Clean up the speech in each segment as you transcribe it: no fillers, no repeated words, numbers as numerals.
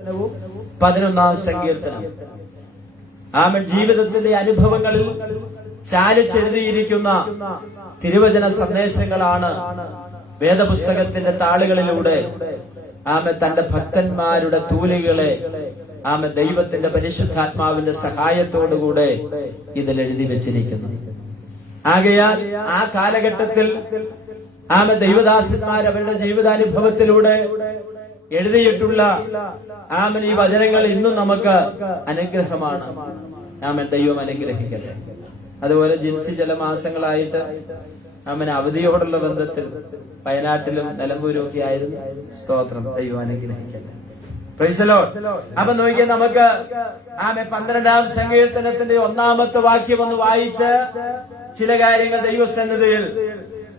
11-ാം സങ്കീർത്തനം. ആമൻ ജീവിതത്തിന്റെ അനുഭവങ്ങളിൽ ചാലിച്ചെഴുതിയിരിക്കുന്ന തിരുവചന സന്ദേശങ്ങളാണ് വേദപുസ്തകത്തിന്റെ താളുകളിലൂടെ ആമൻ തന്റെ ഭക്തന്മാരുടെ തൂലികളെ ആമൻ ദൈവത്തിന്റെ പരിശുദ്ധാത്മാവിന്റെ സഹായത്തോടുകൂടെ ഇതിൽ എഴുതി വെച്ചിരിക്കുന്നു. ആകയാൽ ആ കാലഘട്ടത്തിൽ ആമൻ ദൈവദാസന്മാർ അവരുടെ ജീവിതാനുഭവത്തിലൂടെ എഴുതിയിട്ടുള്ള ആമൻ ഈ വചനങ്ങൾ ഇന്നും നമുക്ക് അനുഗ്രഹമാണ്. ആമൻ ദൈവം അനുഗ്രഹിക്കട്ടെ. അതുപോലെ ജിൻസി ചില മാസങ്ങളായിട്ട് ആമൻ അവധിയോടുള്ള ബന്ധത്തിൽ വയനാട്ടിലും നിലമ്പൂരും ഒക്കെ ആയിരുന്നു. സ്തോത്രം, ദൈവം അനുഗ്രഹിക്കട്ടെ. Price the lord. അപ്പൊ നോക്കിയാൽ നമുക്ക് ആമൻ 12-ാം സങ്കീർത്തനത്തിന്റെ 1-ാമത്തെ വാക്യം ഒന്ന് വായിച്ച് ചില കാര്യങ്ങൾ ദൈവസന്നിധിയിൽ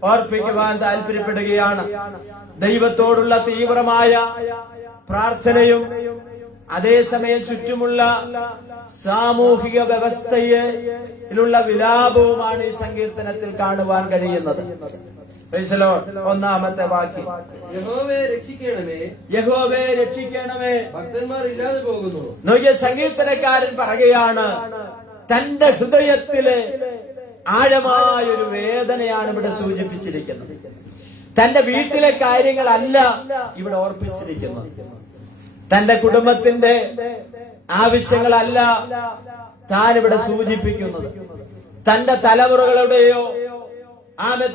ഓർപ്പിക്കുവാൻ താല്പര്യപ്പെടുകയാണ്. ദൈവത്തോടുള്ള തീവ്രമായ പ്രാർത്ഥനയും അതേസമയം ചുറ്റുമുള്ള സാമൂഹിക വ്യവസ്ഥയിലുള്ള വിലാപവുമാണ് ഈ സങ്കീർത്തനത്തിൽ കാണുവാൻ കഴിയുന്നത്. 1-ാമത്തെ വാക്യം, യഹോവേ രക്ഷിക്കണമേ, യഹോവേ രക്ഷിക്കണമേ, ഭക്തന്മാർ ഇല്ലാതെ പോകുന്നു. നോക്കിയ സങ്കീർത്തനക്കാരൻ പറയുകയാണ്, തന്റെ ഹൃദയത്തിലെ ആഴമായൊരു വേദനയാണ് ഇവിടെ സൂചിപ്പിച്ചിരിക്കുന്നത്. തന്റെ വീട്ടിലെ കാര്യങ്ങളല്ല ഇവിടെ ഓർപ്പിച്ചിരിക്കുന്നത്. തന്റെ കുടുംബത്തിന്റെ ആവശ്യങ്ങളല്ല താൻ ഇവിടെ സൂചിപ്പിക്കുന്നത്. തന്റെ തലമുറകളുടെയോ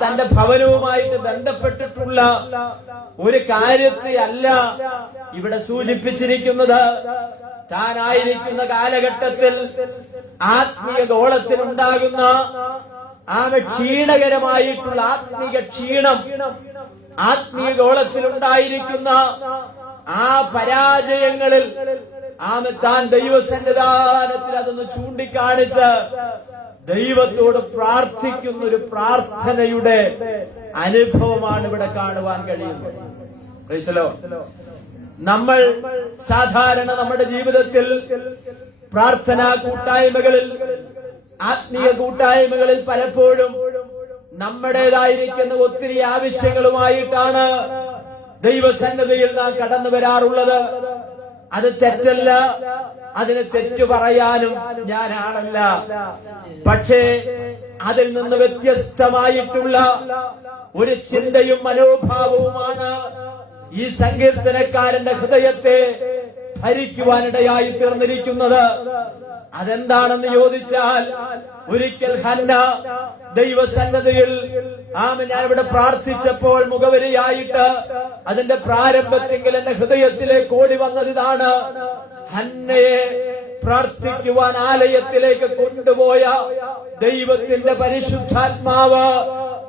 തന്റെ ഭവനവുമായിട്ട് ബന്ധപ്പെട്ടിട്ടുള്ള ഒരു കാര്യത്തെ അല്ല ഇവിടെ സൂചിപ്പിച്ചിരിക്കുന്നത്. താനായിരിക്കുന്ന കാലഘട്ടത്തിൽ ആത്മീയ ഗോളത്തിലുണ്ടാകുന്ന ക്ഷീണകരമായിട്ടുള്ള ആത്മീയ ക്ഷീണം, ആത്മീയ ഗോളത്തിലുണ്ടായിരിക്കുന്ന ആ പരാജയങ്ങളിൽ താൻ ദൈവസന്നിധാനത്തിൽ അതൊന്ന് ചൂണ്ടിക്കാണിച്ച് ദൈവത്തോട് പ്രാർത്ഥിക്കുന്ന ഒരു പ്രാർത്ഥനയുടെ അനുഭവമാണ് ഇവിടെ കാണുവാൻ കഴിയുന്നത്. Price the Lord. നമ്മൾ സാധാരണ നമ്മുടെ ജീവിതത്തിൽ പ്രാർത്ഥനാ കൂട്ടായ്മകളിൽ, ആത്മീയ കൂട്ടായ്മകളിൽ പലപ്പോഴും നമ്മുടേതായിരിക്കുന്ന ഒത്തിരി ആവശ്യങ്ങളുമായിട്ടാണ് ദൈവസന്നിധിയിൽ നാം കടന്നു വരാറുള്ളത്. അത് തെറ്റല്ല, അതിന് തെറ്റു പറയാനും ഞാനാണല്ല. പക്ഷേ അതിൽ നിന്ന് വ്യത്യസ്തമായിട്ടുള്ള ഒരു ചിന്തയും മനോഭാവവുമാണ് ഈ സങ്കീർത്തനക്കാരന്റെ ഹൃദയത്തെ ഭരിക്കുവാനിടയായി തീർന്നിരിക്കുന്നത്. അതെന്താണെന്ന് ചോദിച്ചാൽ, ഒരിക്കൽ ഹന്ന ദൈവസന്നിധിയിൽ ഞാനിവിടെ പ്രാർത്ഥിച്ചപ്പോൾ മുഖവരിയായിട്ട് അതിന്റെ പ്രാരംഭത്തെങ്കിൽ എന്റെ ഹൃദയത്തിലേക്ക് ഓടി വന്നതാണ്, ഹന്നയെ പ്രാർത്ഥിക്കുവാൻ ആലയത്തിലേക്ക് കൊണ്ടുപോയ ദൈവത്തിന്റെ പരിശുദ്ധാത്മാവ്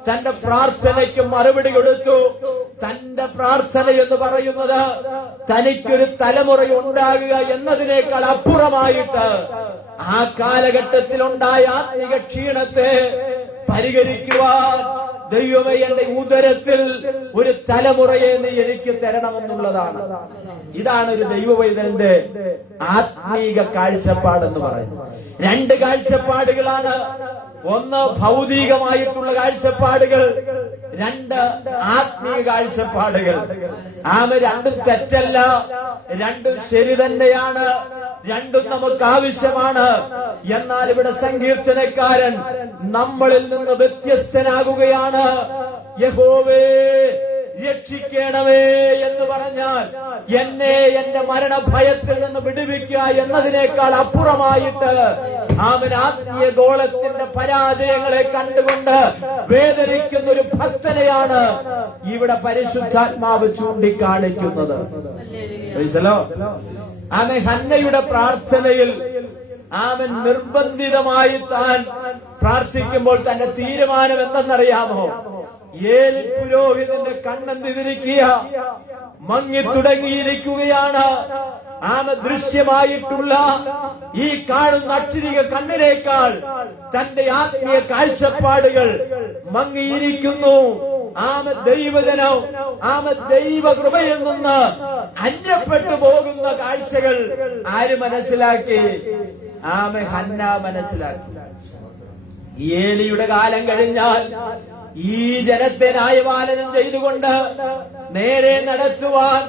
തന്റെ പ്രാർത്ഥനയ്ക്ക് മറുപടി കൊടുത്തു. തന്റെ പ്രാർത്ഥന എന്ന് പറയുന്നത് തനിക്കൊരു തലമുറ ഉണ്ടാകുക എന്നതിനേക്കാൾ അപ്പുറമായിട്ട് ആ കാലഘട്ടത്തിലുണ്ടായ ആത്മിക ക്ഷീണത്തെ പരിഹരിക്കുവാൻ ദൈവമേ എന്റെ ഉദരത്തിൽ ഒരു തലമുറയെ നീ എനിക്ക് തരണമെന്നുള്ളതാണ്. ഇതാണ് ഒരു ദൈവവൈതന്റെ ആത്മീക കാഴ്ചപ്പാടെന്ന് പറയുന്നത്. രണ്ട് കാഴ്ചപ്പാടുകളാണ്. ഒന്ന് ഭൗതികമായിട്ടുള്ള കാഴ്ചപ്പാടുകൾ, രണ്ട് ആത്മീയ കാഴ്ചപ്പാടുകൾ. രണ്ടും തെറ്റല്ല, രണ്ടും ശരി തന്നെയാണ്, രണ്ടും നമുക്ക് ആവശ്യമാണ്. എന്നാൽ ഇവിടെ സങ്കീർത്തനക്കാരൻ നമ്മളിൽ നിന്ന് വ്യത്യസ്തനാകുകയാണ്. യഹോവേ രക്ഷിക്കണമേ എന്ന് പറഞ്ഞാൽ എന്നെ എന്റെ മരണഭയത്തിൽ നിന്ന് വിടുവിക്കുക എന്നതിനേക്കാൾ അപ്പുറമായിട്ട് ആത്മീയ ഗോളത്തിന്റെ പരാജയങ്ങളെ കണ്ടുകൊണ്ട് വേദനിക്കുന്ന ഒരു ഭക്തനെയാണ് ഇവിടെ പരിശുദ്ധാത്മാവ് ചൂണ്ടിക്കാണിക്കുന്നത്. ഹന്നയുടെ പ്രാർത്ഥനയിൽ നിർബന്ധിതമായി താൻ പ്രാർത്ഥിക്കുമ്പോൾ തന്റെ തീരുമാനം എന്തെന്നറിയാമോ? ഏലി പുരോഹിതന്റെ കണ്ണെന്തിരിക്കുക, മങ്ങിത്തുടങ്ങിയിരിക്കുകയാണ്. ദൃശ്യമായിട്ടുള്ള ഈ കാണുന്ന അക്ഷരിക കണ്ണിനേക്കാൾ തന്റെ ആത്മീയ കാഴ്ചപ്പാടുകൾ മങ്ങിയിരിക്കുന്നു. ദൈവജനം ദൈവകൃപയിൽ നിന്ന് അന്യപ്പെട്ടു പോകുന്ന കാഴ്ചകൾ ആര് മനസ്സിലാക്കി? ഹന്ന മനസ്സിലാക്കി. ഏലിയുടെ കാലം കഴിഞ്ഞാൽ ഈ ജനത്തെ ന്യായപാലനം ചെയ്തുകൊണ്ട് നേരെ നടത്തുവാൻ,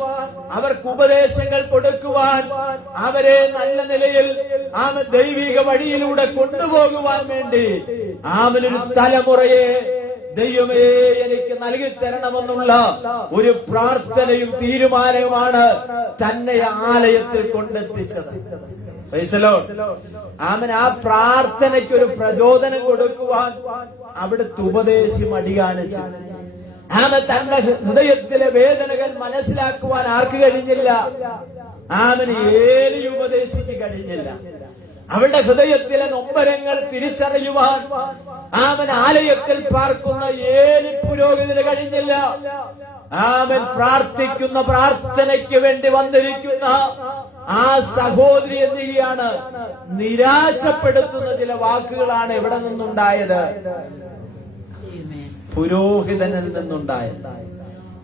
അവർക്ക് ഉപദേശങ്ങൾ കൊടുക്കുവാൻ, അവരെ നല്ല നിലയിൽ ദൈവിക വഴിയിലൂടെ കൊണ്ടുപോകുവാൻ വേണ്ടി ഒരു തലമുറയെ ദൈവമേ എനിക്ക് നൽകി തരണമെന്നുള്ള ഒരു പ്രാർത്ഥനയും തീരുമാനവുമാണ് തന്നെ ആലയത്തിൽ കൊണ്ടെത്തിച്ചത്. ആ പ്രാർത്ഥനയ്ക്ക് ഒരു പ്രചോദനം കൊടുക്കുവാൻ അവിടുത്തെ ഉപദേശി മടി കാണിച്ചു. തന്റെ ഹൃദയത്തിലെ വേദനകൾ മനസ്സിലാക്കുവാൻ ആർക്ക് കഴിഞ്ഞില്ല? ഏലി ഉപദേശിക്ക് കഴിഞ്ഞില്ല. അവളുടെ ഹൃദയത്തിലെ നൊമ്പരങ്ങൾ തിരിച്ചറിയുവാൻ ആലയത്തിൽ പാർക്കുന്ന ഏലി പുരോഹിതന് കഴിഞ്ഞില്ല. പ്രാർത്ഥിക്കുന്ന പ്രാർത്ഥനയ്ക്ക് വേണ്ടി വന്നിരിക്കുന്ന ആ സഹോദരി എന്ത് ചെയ്യാണ്? നിരാശപ്പെടുത്തുന്ന ചില വാക്കുകളാണ് എവിടെ നിന്നുണ്ടായത്? പുരോഹിതനിൽ നിന്നുണ്ടായത്.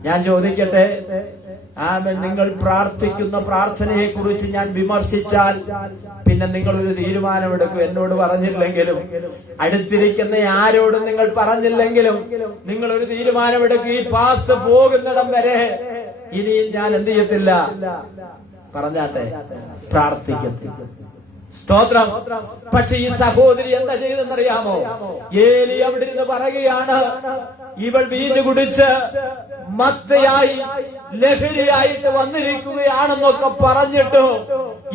ഞാൻ ചോദിക്കട്ടെ, നിങ്ങൾ പ്രാർത്ഥിക്കുന്ന പ്രാർത്ഥനയെ കുറിച്ച് ഞാൻ വിമർശിച്ചാൽ പിന്നെ നിങ്ങളൊരു തീരുമാനമെടുക്കും. എന്നോട് പറഞ്ഞില്ലെങ്കിലും, അടുത്തിരിക്കുന്ന ആരോടും നിങ്ങൾ പറഞ്ഞില്ലെങ്കിലും നിങ്ങളൊരു തീരുമാനമെടുക്കും. ഈ പാസ്റ്റ് പോകുന്നിടം വരെ ഇനിയും ഞാൻ എന്ത് ചെയ്യത്തില്ല? പറഞ്ഞാട്ടെ, പ്രാർത്ഥിക്കത്തില്ല. സ്തോത്രം. പക്ഷെ ഈ സഹോദരി എന്താ ചെയ്തെന്നറിയാമോ? ഏലി അവിടെ ഇരുന്ന് പറയുകയാണ്, ഇവൾ വീഞ്ഞു കുടിച്ച് മത്തയായി ലഹരിയായിട്ട് വന്നിരിക്കുകയാണെന്നൊക്കെ പറഞ്ഞിട്ടു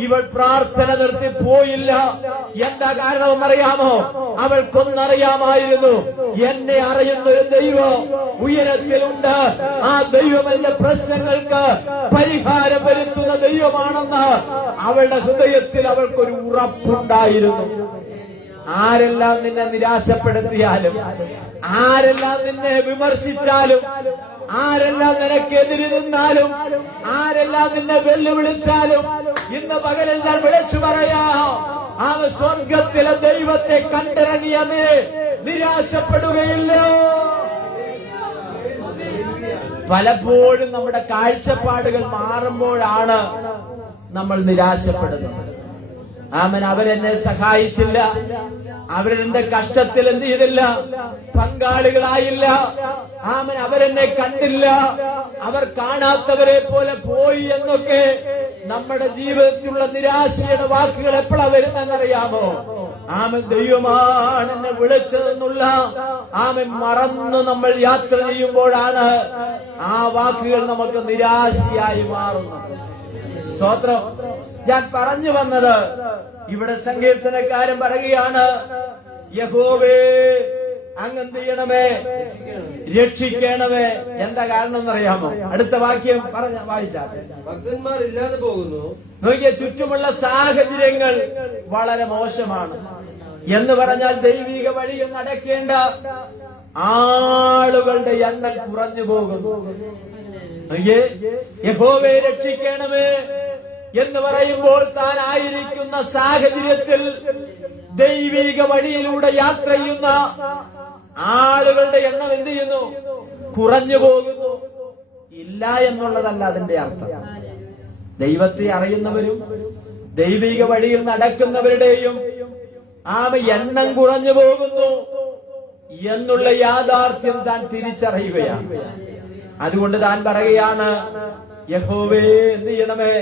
ഇവൾ പ്രാർത്ഥന നിർത്തി പോയില്ല. എന്താ കാരണമെന്നറിയാമോ? അവൾക്കൊന്നറിയാമായിരുന്നു, എന്നെ അറിയുന്ന ഒരു ദൈവം ഉയരത്തിലുണ്ട്. ആ ദൈവം എന്റെ പ്രശ്നങ്ങൾക്ക് പരിഹാരം വരുത്തുന്ന ദൈവമാണെന്ന് അവളുടെ ഹൃദയത്തിൽ അവൾക്കൊരു ഉറപ്പുണ്ടായിരുന്നു. ആരെല്ലാം നിന്നെ നിരാശപ്പെടുത്തിയാലും, ആരെല്ലാം നിന്നെ വിമർശിച്ചാലും, ആരെല്ലാം നിനക്കെതിരെ നിന്നാലും, ആരെല്ലാം നിന്നെ വെല്ലുവിളിച്ചാലും, ഇന്ന് പകലിൽ ഞാൻ വിളിച്ചു പറയാം, ആ സ്വർഗത്തിലെ ദൈവത്തെ കണ്ടിറങ്ങിയ നീ നിരാശപ്പെടുകയില്ല. പലപ്പോഴും നമ്മുടെ കാഴ്ചപ്പാടുകൾ മാറുമ്പോഴാണ് നമ്മൾ നിരാശപ്പെടുന്നത്. അവരെന്നെ സഹായിച്ചില്ല, അവരെന്റെ കഷ്ടത്തിൽ എന്ത് ചെയ്തില്ല? പങ്കാളികളായില്ല. അവരെന്നെ കണ്ടില്ല, അവർ കാണാത്തവരെ പോലെ പോയി എന്നൊക്കെ നമ്മുടെ ജീവിതത്തിലുള്ള നിരാശയുടെ വാക്കുകൾ എപ്പോഴാ വരുന്നതെന്നറിയാമോ? ദൈവമാണ് എന്നെ വിളിച്ചതെന്നുള്ള മറന്ന് നമ്മൾ യാത്ര ചെയ്യുമ്പോഴാണ് ആ വാക്കുകൾ നമുക്ക് നിരാശയായി മാറുന്നത്. സ്തോത്രം. ഞാൻ പറഞ്ഞു വന്നത്, ഇവിടെ സങ്കീർത്തനക്കാരൻ പറയുകയാണ്, യഹോവേ അങ്ങെന്ത് ചെയ്യണമേ? രക്ഷിക്കണമേ. എന്താ കാരണം എന്നറിയാമോ? അടുത്ത വാക്യം വായിച്ചാൽ, ഭക്തന്മാർ ഇല്ലാതെ പോകുന്നു. നോക്കിയ ചുറ്റുമുള്ള സാഹചര്യങ്ങൾ വളരെ മോശമാണ്. എന്ന് പറഞ്ഞാൽ ദൈവിക വഴിയിൽ നടക്കേണ്ട ആളുകളുടെ എണ്ണം കുറഞ്ഞു പോകുന്നു. യഹോവേ രക്ഷിക്കണമേ എന്ന് പറയുമ്പോൾ താൻ ആയിരിക്കുന്ന സാഹചര്യത്തിൽ ദൈവിക വഴിയിലൂടെ യാത്ര ചെയ്യുന്ന ആളുകളുടെ എണ്ണം എന്ത് ചെയ്യുന്നു? കുറഞ്ഞു പോകുന്നു. ഇല്ല എന്നുള്ളതല്ല അതിന്റെ അർത്ഥം. ദൈവത്തെ അറിയുന്നവരും ദൈവിക വഴിയിൽ നടക്കുന്നവരുടെയും എണ്ണം കുറഞ്ഞു പോകുന്നു എന്നുള്ള യാഥാർത്ഥ്യം താൻ തിരിച്ചറിയുകയാണ്. അതുകൊണ്ട് താൻ പറയുകയാണ്, യഹോവേ എന്ത് ചെയ്യണമേ?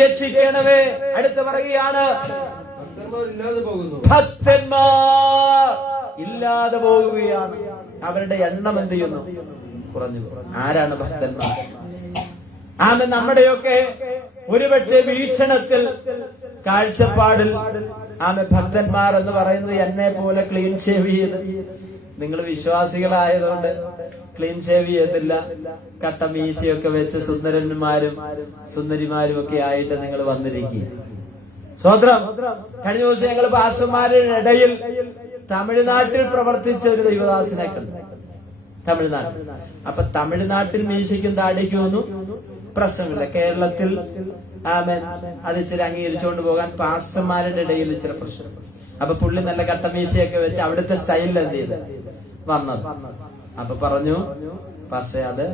രക്ഷിക്കണമേ. അടുത്ത് പറയുകയാണ്, ഭക്തന്മാർ ഇല്ലാതെ പോകുകയാണ്. അവരുടെ എണ്ണം എന്ത് ചെയ്യുന്നു? കുറഞ്ഞു. ആരാണ് ഭക്തന്മാർ? നമ്മുടെയൊക്കെ ഒരുപക്ഷെ വീക്ഷണത്തിൽ, കാഴ്ചപ്പാടിൽ ഭക്തന്മാർ എന്ന് പറയുന്നത് എന്നെ പോലെ ക്ലീൻ ഷേവ് ചെയ്ത്, നിങ്ങൾ വിശ്വാസികളായതുകൊണ്ട് ക്ലീൻ ഷേവ് ചെയ്തില്ല, കട്ട മീശയൊക്കെ വെച്ച് സുന്ദരന്മാരും സുന്ദരിമാരും ഒക്കെ ആയിട്ട് നിങ്ങൾ വന്നിരിക്കുക. സ്വതന്ത്രം. കഴിഞ്ഞ ദിവസം ഞങ്ങൾ പാസ്റ്റർമാരുടെ ഇടയിൽ തമിഴ്നാട്ടിൽ പ്രവർത്തിച്ച ഒരു ദൈവദാസനെ കണ്ടു. തമിഴ്നാട്ടിൽ. അപ്പൊ തമിഴ്നാട്ടിൽ മീശയ്ക്കും താടിക്കും ഒന്നും പ്രശ്നമില്ല. കേരളത്തിൽ അത് ഇച്ചിരി അംഗീകരിച്ചുകൊണ്ട് പോകാൻ പാസ്റ്റർമാരുടെ ഇടയിൽ ഇച്ചിരി പ്രശ്നം. അപ്പൊ പുള്ളി നല്ല കട്ടമീശയൊക്കെ വെച്ച് അവിടുത്തെ സ്റ്റൈലിൽ എന്ത് ചെയ്ത് വന്നത്. അപ്പൊ പറഞ്ഞു, പക്ഷെ അത്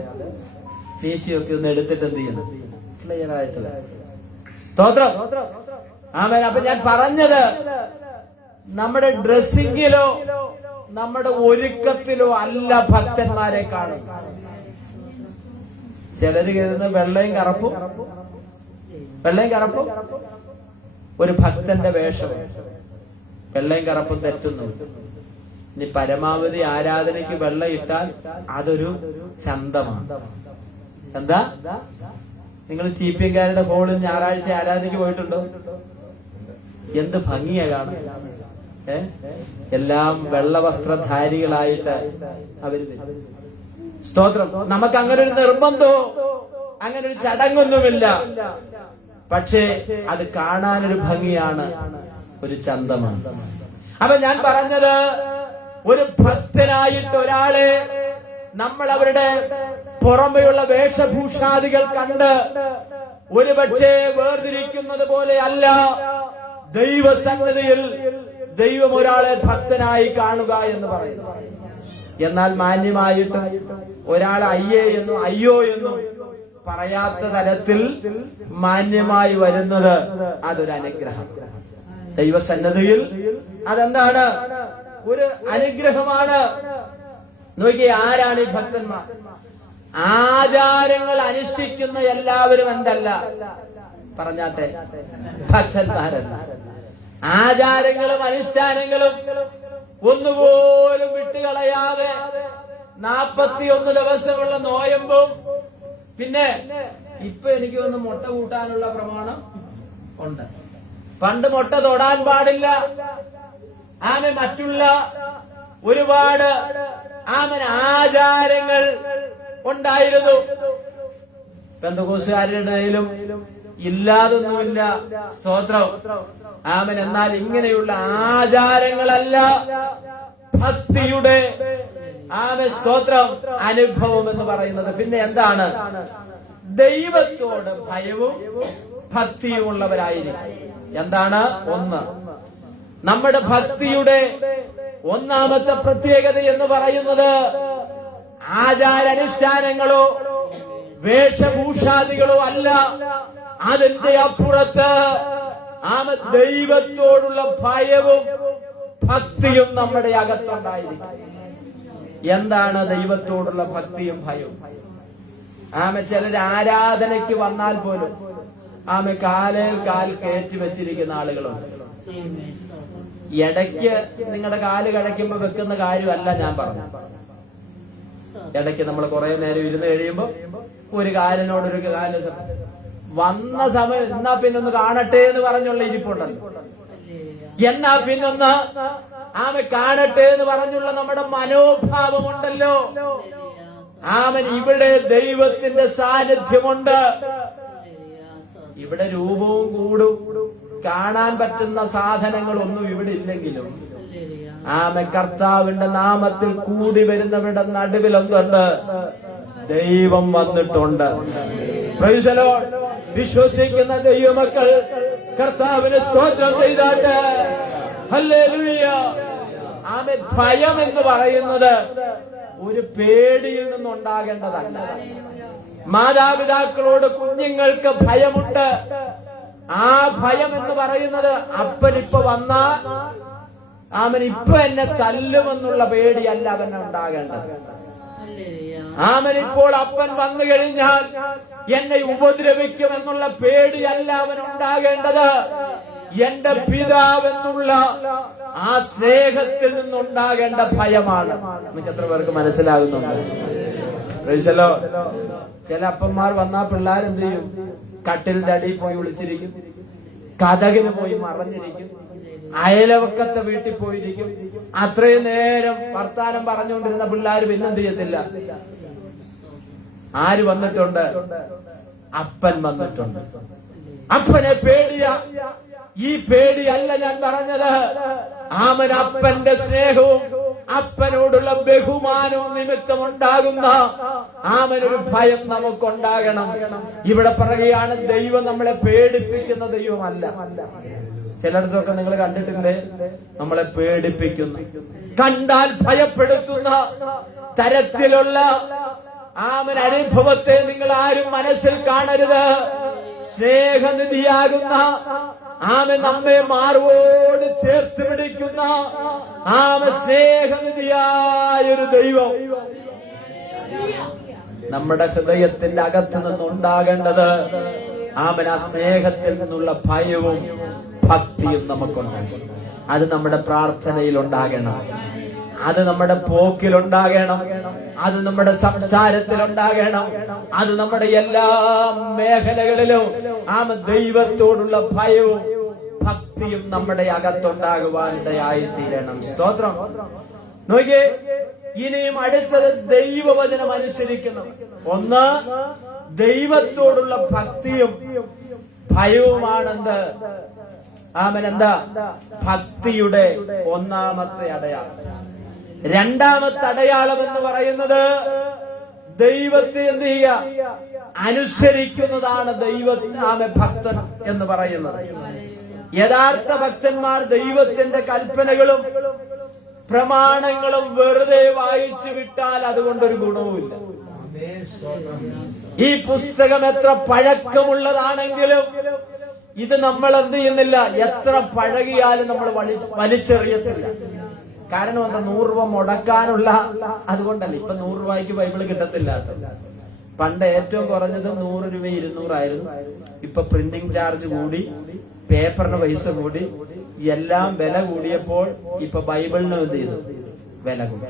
മീശയൊക്കെ ഒന്ന് എടുത്തിട്ട് എന്ത് ചെയ്യുന്നു? ക്ലിയർ ആയിട്ട്. സ്തോത്രം. അപ്പൊ ഞാൻ പറഞ്ഞത്, നമ്മുടെ ഡ്രസ്സിങ്ങിലോ നമ്മുടെ ഒരുക്കത്തിലോ അല്ല ഭക്തന്മാരെ കാണും. ചിലര് കരുതുന്ന വെള്ളയും കറുപ്പും ഒരു ഭക്തന്റെ വേഷം. വെള്ളയും കറുപ്പും തെറ്റുന്നു. ഇനി പരമാവധി ആരാധനയ്ക്ക് വെള്ള ഇട്ടാൽ അതൊരു ചന്തമാണ്. എന്താ? നിങ്ങൾ ചീപ്പിയങ്കാരുടെ ഹോളിൽ ഞായറാഴ്ച ആരാധനയ്ക്ക് പോയിട്ടുണ്ടോ? എന്ത് ഭംഗിയാ കാണാൻ. എല്ലാം വെള്ള വസ്ത്രധാരികളായിട്ട് അവര് സ്തോത്രം. നമുക്ക് അങ്ങനെ ഒരു നിർബന്ധമോ അങ്ങനെ ഒരു ചടങ്ങൊന്നുമില്ല. പക്ഷേ അത് കാണാനൊരു ഭംഗിയാണ്, ഒരു ചന്തമാണ്. അപ്പൊ ഞാൻ പറഞ്ഞത്, ഒരു ഭക്തനായിട്ട് ഒരാളെ നമ്മൾ അവരുടെ പുറമെയുള്ള വേഷഭൂഷാദികൾ കണ്ട് ഒരുപക്ഷെ വേർതിരിക്കുന്നത് പോലെ അല്ല ദൈവസന്നിധിയിൽ ദൈവം ഒരാളെ ഭക്തനായി കാണുക എന്ന് പറയുന്നു. എന്നാൽ മാന്യമായിട്ട് ഒരാൾ അയ്യേ എന്നും അയ്യോ എന്നും പറയാത്ത തരത്തിൽ മാന്യമായി വരുന്നത് അതൊരു അനുഗ്രഹം. ദൈവസന്നിധിയിൽ അതെന്താണ്? ഒരു അനുഗ്രഹമാണ്. നോക്കിയേ, ആരാണ് ഈ ഭക്തന്മാർ? ആചാരങ്ങൾ അനുഷ്ഠിക്കുന്ന എല്ലാവരും എന്തല്ല? പറഞ്ഞാട്ടെ, ഭക്തന്മാരല്ല. ആചാരങ്ങളും അനുഷ്ഠാനങ്ങളും ഒന്നുപോലും വിട്ടുകളയാതെ 41 ദിവസമുള്ള നോയമ്പും, പിന്നെ ഇപ്പൊ എനിക്ക് ഒന്ന് മുട്ട കൂട്ടാനുള്ള പ്രമാണം ഉണ്ട്. പണ്ട് മുട്ട തൊടാൻ പാടില്ല. മറ്റുള്ള ഒരുപാട് ആചാരങ്ങൾ ഉണ്ടായിരുന്നു. പെന്തക്കോസ്തുകാരുടെ ഇടയിലും ഇല്ലാതൊന്നുമില്ല. സ്തോത്രം. എന്നാൽ ഇങ്ങനെയുള്ള ആചാരങ്ങളല്ല ഭക്തിയുടെ സ്തോത്രം അനുഭവം എന്ന് പറയുന്നത്. പിന്നെ എന്താണ്? ദൈവത്തോട് ഭയവും ഭക്തിയും ഉള്ളവരായിരിക്കും. എന്താണ്? ഒന്ന്, നമ്മുടെ ഭക്തിയുടെ ഒന്നാമത്തെ പ്രത്യേകത എന്ന് പറയുന്നത് ആചാരാനുഷ്ഠാനങ്ങളോ വേഷഭൂഷാദികളോ അല്ല. അതിന്റെ അപ്പുറത്ത് ദൈവത്തോടുള്ള ഭയവും ഭക്തിയും നമ്മുടെ അകത്തുണ്ടായിരിക്കും. എന്താണ് ദൈവത്തോടുള്ള ഭക്തിയും ഭയവും? ചിലർ ആരാധനയ്ക്ക് വന്നാൽ പോലും കാലിൽ കാൽ കയറ്റി വെച്ചിരിക്കുന്ന ആളുകളുണ്ട്. ഇടയ്ക്ക് നിങ്ങളുടെ കാല് കഴിക്കുമ്പോ വെക്കുന്ന കാര്യമല്ല ഞാൻ പറഞ്ഞു. ഇടയ്ക്ക് നമ്മൾ കുറെ നേരം ഇരുന്ന് കഴിയുമ്പോ ഒരു കാലിനോടൊരു കാല് വന്ന സമയം എന്നാ പിന്നൊന്ന് കാണട്ടെ എന്ന് പറഞ്ഞുള്ള ഇരിപ്പുണ്ടല്ലോ. എന്നാ പിന്നൊന്ന് കാണട്ടെ എന്ന് പറഞ്ഞുള്ള നമ്മുടെ മനോഭാവമുണ്ടല്ലോ. ഇവിടെ ദൈവത്തിന്റെ സാന്നിധ്യമുണ്ട്. ഇവിടെ രൂപവും കൂടും കാണാൻ പറ്റുന്ന സാധനങ്ങളൊന്നും ഇവിടെ ഇല്ലെങ്കിലും കർത്താവിന്റെ നാമത്തിൽ കൂടി വരുന്നവരുടെ നടുവിൽ എന്തുണ്ട്? ദൈവം വന്നിട്ടുണ്ട്. Price the Lord. വിശ്വസിക്കുന്ന ദൈവമക്കൾ കർത്താവിന് സ്തോത്രം ചെയ്താട്ട്. ഹല്ലേലൂയ. ഭയം എന്ന് പറയുന്നത് ഒരു പേടിയിൽ നിന്നുണ്ടാകേണ്ടതല്ല. മാതാപിതാക്കളോട് കുഞ്ഞുങ്ങൾക്ക് ഭയമുണ്ട്. ആ ഭയം എന്ന് പറയുന്നത് അപ്പനിപ്പ വന്നാൽ ഇപ്പൊ എന്നെ തല്ലുമെന്നുള്ള പേടിയല്ല അവന് ഉണ്ടാകേണ്ടത്. ഇപ്പോൾ അപ്പൻ വന്നു കഴിഞ്ഞാൽ എന്നെ ഉപദ്രവിക്കുമെന്നുള്ള പേടിയല്ല അവനുണ്ടാകേണ്ടത്. എന്റെ പിതാവെന്നുള്ള ആ സ്നേഹത്തിൽ നിന്നുണ്ടാകേണ്ട ഭയമാണ്. നമുക്ക് എത്ര പേർക്ക് മനസ്സിലാകുന്നുണ്ട്? ചില അപ്പന്മാർ വന്നാ പിള്ളേർ എന്ത് ചെയ്യും? കട്ടിലിന്റെ അടിയിൽ പോയി വിളിച്ചിരിക്കും, കതകിന് പോയി മറഞ്ഞിരിക്കും, അയലവക്കത്തെ വീട്ടിൽ പോയിരിക്കും. അത്രയും നേരം വർത്താനം പറഞ്ഞുകൊണ്ടിരുന്ന പിള്ളേർ പിന്നെന്ത് ചെയ്യത്തില്ല? ആര് വന്നിട്ടുണ്ട്? അപ്പൻ വന്നിട്ടുണ്ട്. അപ്പനെ പേടിയാ. ഈ പേടിയല്ല ഞാൻ പറഞ്ഞത്. അപ്പന്റെ സ്നേഹവും അപ്പനോടുള്ള ബഹുമാനവും നിമിത്തമുണ്ടാകുന്ന ഒരു ഭയം നമുക്കുണ്ടാകണം. ഇവിടെ പറയുകയാണ്, ദൈവം നമ്മളെ പേടിപ്പിക്കുന്ന ദൈവമല്ല. ചിലയിടത്തൊക്കെ നിങ്ങൾ കണ്ടിട്ടില്ലേ? നമ്മളെ പേടിപ്പിക്കുന്ന, കണ്ടാൽ ഭയപ്പെടുത്തുന്ന തരത്തിലുള്ള അനുഭവത്തെ നിങ്ങൾ ആരും മനസ്സിൽ കാണരുത്. സ്നേഹനിധിയാകുന്ന നമ്മെ മാർവോട് ചേർത്ത് പിടിക്കുന്ന സ്നേഹനിധിയായൊരു ദൈവം. നമ്മുടെ ഹൃദയത്തിന്റെ അകത്ത് നിന്നുണ്ടാകേണ്ടത് ആമേൻ ആ സ്നേഹത്തിൽ നിന്നുള്ള ഭയവും ഭക്തിയും നമുക്കുണ്ടാകും. അത് നമ്മുടെ പ്രാർത്ഥനയിൽ ഉണ്ടാകണം, അത് നമ്മുടെ പോക്കിലുണ്ടാകണം, അത് നമ്മുടെ സംസാരത്തിലുണ്ടാകണം, അത് നമ്മുടെ എല്ലാ മേഖലകളിലും ദൈവത്തോടുള്ള ഭയവും ഭക്തിയും നമ്മുടെ അകത്തുണ്ടാകുവാനിടയായി തീരണം. സ്തോത്രം. നോക്കിയേ, ഇനിയും അടുത്തത് ദൈവവചനം അനുസരിക്കണം. ഒന്ന്, ദൈവത്തോടുള്ള ഭക്തിയും ഭയവുമാണെന്ത്? എന്താ ഭക്തിയുടെ ഒന്നാമത്തെ അടയാളം. രണ്ടാമത്തെ അടയാളം എന്ന് പറയുന്നത് ദൈവത്തെ എന്ത് ചെയ്യുക? അനുസരിക്കുന്നതാണ് ഭക്തൻ എന്ന് പറയുന്നത്. യഥാർത്ഥ ഭക്തന്മാർ ദൈവത്തിന്റെ കൽപ്പനകളും പ്രമാണങ്ങളും വെറുതെ വായിച്ചു വിട്ടാൽ അതുകൊണ്ടൊരു ഗുണവുമില്ല. ഈ പുസ്തകം എത്ര പഴക്കമുള്ളതാണെങ്കിലും ഇത് നമ്മൾ എന്ത് ചെയ്യുന്നില്ല, എത്ര പഴകിയാലും നമ്മൾ വലിച്ചെറിയത്തില്ല. കാരണം എന്താ? 100 രൂപ മുടക്കാനുള്ള അതുകൊണ്ടല്ല. ഇപ്പൊ 100 രൂപയ്ക്ക് ബൈബിള് കിട്ടത്തില്ല. പണ്ട് ഏറ്റവും കുറഞ്ഞത് 100 രൂപ 200 ആയിരുന്നു. ഇപ്പൊ പ്രിന്റിംഗ് ചാർജ് കൂടി, പേപ്പറിന് പൈസ കൂടി, എല്ലാം വില കൂടിയപ്പോൾ ഇപ്പൊ ബൈബിളിന് എന്ത് ചെയ്തു? വില കൂടി.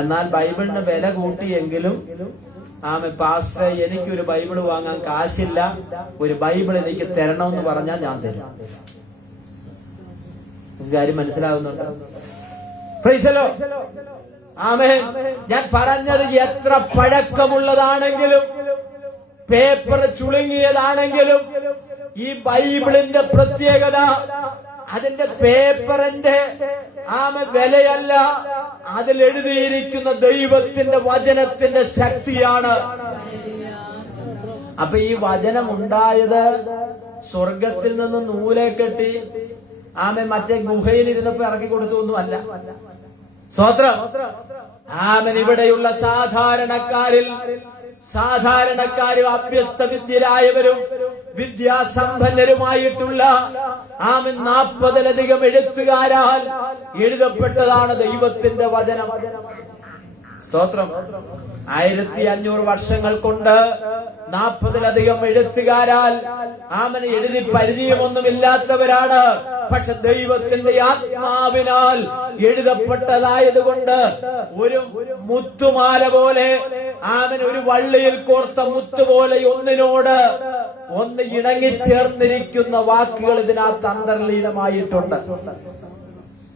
എന്നാൽ ബൈബിളിന് വില കൂട്ടിയെങ്കിലും പാസ്റ്റർ എനിക്കൊരു ബൈബിള് വാങ്ങാൻ കാശില്ല, ഒരു ബൈബിൾ എനിക്ക് തരണമെന്ന് പറഞ്ഞാൽ ഞാൻ തരും. കാര്യം മനസ്സിലാവുന്നുണ്ടോ? Praise the lord. ആമേൻ. ഞാൻ പറഞ്ഞത് എത്ര പഴക്കമുള്ളതാണെങ്കിലും പേപ്പർ ചുളുങ്ങിയതാണെങ്കിലും ഈ ബൈബിളിന്റെ പ്രത്യേകത അതിന്റെ പേപ്പറിന്റെ വിലയല്ല, അതിലെഴുതിയിരിക്കുന്ന ദൈവത്തിന്റെ വചനത്തിന്റെ ശക്തിയാണ്. അപ്പൊ ഈ വചനം ഉണ്ടായത് സ്വർഗത്തിൽ നിന്ന് നൂലെ കെട്ടി മറ്റേ ഗുഹയിൽ ഇരുന്നപ്പോ ഇറക്കി കൊടുത്തൊന്നും അല്ല. സ്തോത്രം. ഇവിടെയുള്ള സാധാരണക്കാരും അഭ്യസ്ത വിദ്യരായവരും വിദ്യാസമ്പന്നരുമായിട്ടുള്ള 40-ലധികം എഴുത്തുകാരാൽ എഴുതപ്പെട്ടതാണ് ദൈവത്തിന്റെ വചനം. സ്തോത്രം. 1500 വർഷങ്ങൾ കൊണ്ട് 40-ലധികം എഴുത്തുകാരാൽ എഴുതി പരിചയമൊന്നുമില്ലാത്തവരാണ്. പക്ഷെ ദൈവത്തിന്റെ ആത്മാവിനാൽ എഴുതപ്പെട്ടതായതുകൊണ്ട് ഒരു മുത്തുമാല പോലെ ഒരു വള്ളിയിൽ കോർത്ത മുത്തുപോലെ ഒന്നിനോട് ഒന്ന് ഇണങ്ങിച്ചേർന്നിരിക്കുന്ന വാക്കുകൾ ഇതിനകത്ത് അന്തർലീനമായിട്ടുണ്ട്.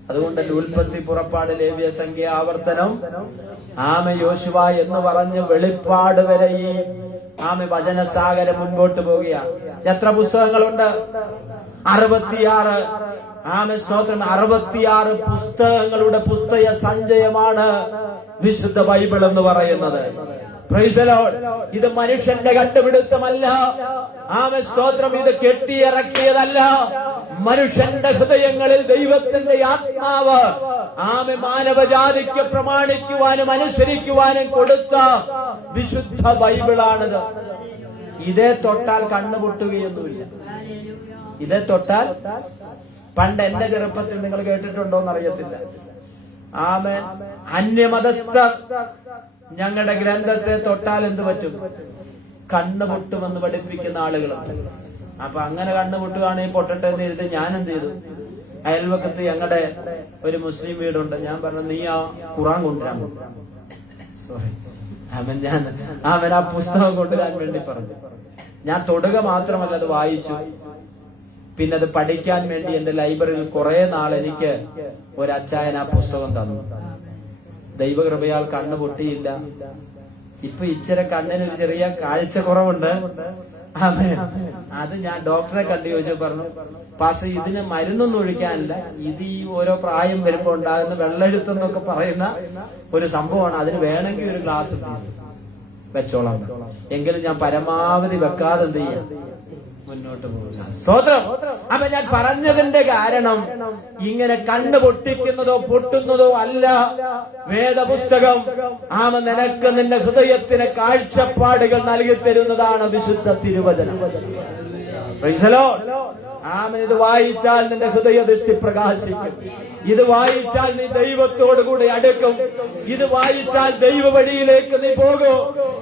അതുകൊണ്ട് ഉൽപ്പത്തി, പുറപ്പാട്, ലേവ്യ, സംഖ്യ, ആവർത്തനം, യോശുവ എന്ന് പറഞ്ഞ് വെളിപ്പാട് വരെ ഈ വചനസാഗരം മുൻപോട്ട് പോവുകയാണ്. എത്ര പുസ്തകങ്ങളുണ്ട്? 66. സ്തോത്രം. 66 പുസ്തകങ്ങളുടെ പുസ്തക സഞ്ചയമാണ് വിശുദ്ധ ബൈബിൾ എന്ന് പറയുന്നത്. Price the Lord. ഇത് മനുഷ്യന്റെ കണ്ടുപിടുത്തമല്ല. സ്തോത്രം. ഇത് കെട്ടിയിറക്കിയതല്ല. മനുഷ്യന്റെ ഹൃദയങ്ങളിൽ ദൈവത്തിന്റെ ആത്മാവ് മാനവജാതിക്ക് പ്രമാണിക്കുവാനും അനുസരിക്കുവാനും കൊടുത്ത വിശുദ്ധ ബൈബിളാണിത്. ഇതേ തൊട്ടാൽ കണ്ണുപൊട്ടുകയൊന്നുമില്ല. ഇതേ തൊട്ടാൽ, പണ്ട് എന്റെ ചെറുപ്പത്തിൽ നിങ്ങൾ കേട്ടിട്ടുണ്ടോന്ന് അറിയത്തില്ല, അന്യമതസ്ഥർ ഞങ്ങളുടെ ഗ്രന്ഥത്തെ തൊട്ടാൽ എന്ത് പറ്റും? കണ്ണ് പൊട്ടുമെന്ന് പഠിപ്പിക്കുന്ന ആളുകളുണ്ട്. അപ്പൊ അങ്ങനെ കണ്ണ് പൊട്ടുകയാണെങ്കിൽ പൊട്ടട്ടെ എന്ന് എഴുതി ഞാൻ എന്ത് ചെയ്തു? അയൽവക്കത്ത് ഞങ്ങളുടെ ഒരു മുസ്ലിം വീടുണ്ട്. ഞാൻ പറഞ്ഞു, നീ ആ ഖുറാൻ കൊണ്ടുവരാൻ. സോറി, അവൻ ആ പുസ്തകം കൊണ്ടുവരാൻ വേണ്ടി പറഞ്ഞു. ഞാൻ തൊടുക മാത്രമല്ല, അത് വായിച്ചു. പിന്നെ അത് പഠിക്കാൻ വേണ്ടി എന്റെ ലൈബ്രറിയിൽ കുറെ നാൾ എനിക്ക് ഒരു അച്ചായൻ ആ പുസ്തകം തന്നു. ദൈവകൃപയാൽ കണ്ണ് പൊട്ടിയില്ല. ഇപ്പൊ ഇച്ചിരി കണ്ണിന് ഒരു ചെറിയ കാഴ്ച കുറവുണ്ട്. അത് ഞാൻ ഡോക്ടറെ കണ്ടു ചോദിച്ചു, പറഞ്ഞു, പക്ഷെ ഇതിന് മരുന്നൊന്നും ഒഴിക്കാനില്ല, ഇത് ഈ ഓരോ പ്രായം വരുമ്പോ ഉണ്ടാകുന്ന വെള്ളെഴുത്തെന്നൊക്കെ പറയുന്ന ഒരു സംഭവമാണ്, അതിന് വേണമെങ്കിൽ ഒരു ഗ്ലാസ് വെച്ചോളാം. എങ്കിലും ഞാൻ പരമാവധി വെക്കാതെ എന്ത് ചെയ്യാം, മുന്നോട്ട് പോകുക. സ്തോത്രം. അപ്പൊ ഞാൻ പറഞ്ഞതിന്റെ കാരണം ഇങ്ങനെ കണ്ണ് പൊട്ടിക്കുന്നതോ പൊട്ടുന്നതോ അല്ല വേദപുസ്തകം. നിനക്ക് നിന്റെ ഹൃദയത്തിന് കാഴ്ചപ്പാടുകൾ നൽകി തരുന്നതാണ് വിശുദ്ധ തിരുവചനം. Praise the lord. ആമേൻ. ഇത് വായിച്ചാൽ നിന്റെ ഹൃദയദൃഷ്ടി പ്രകാശിക്കും. ഇത് വായിച്ചാൽ നീ ദൈവത്തോടു കൂടി അടുക്കും. ഇത് വായിച്ചാൽ ദൈവ വഴിയിലേക്ക് നീ പോകും.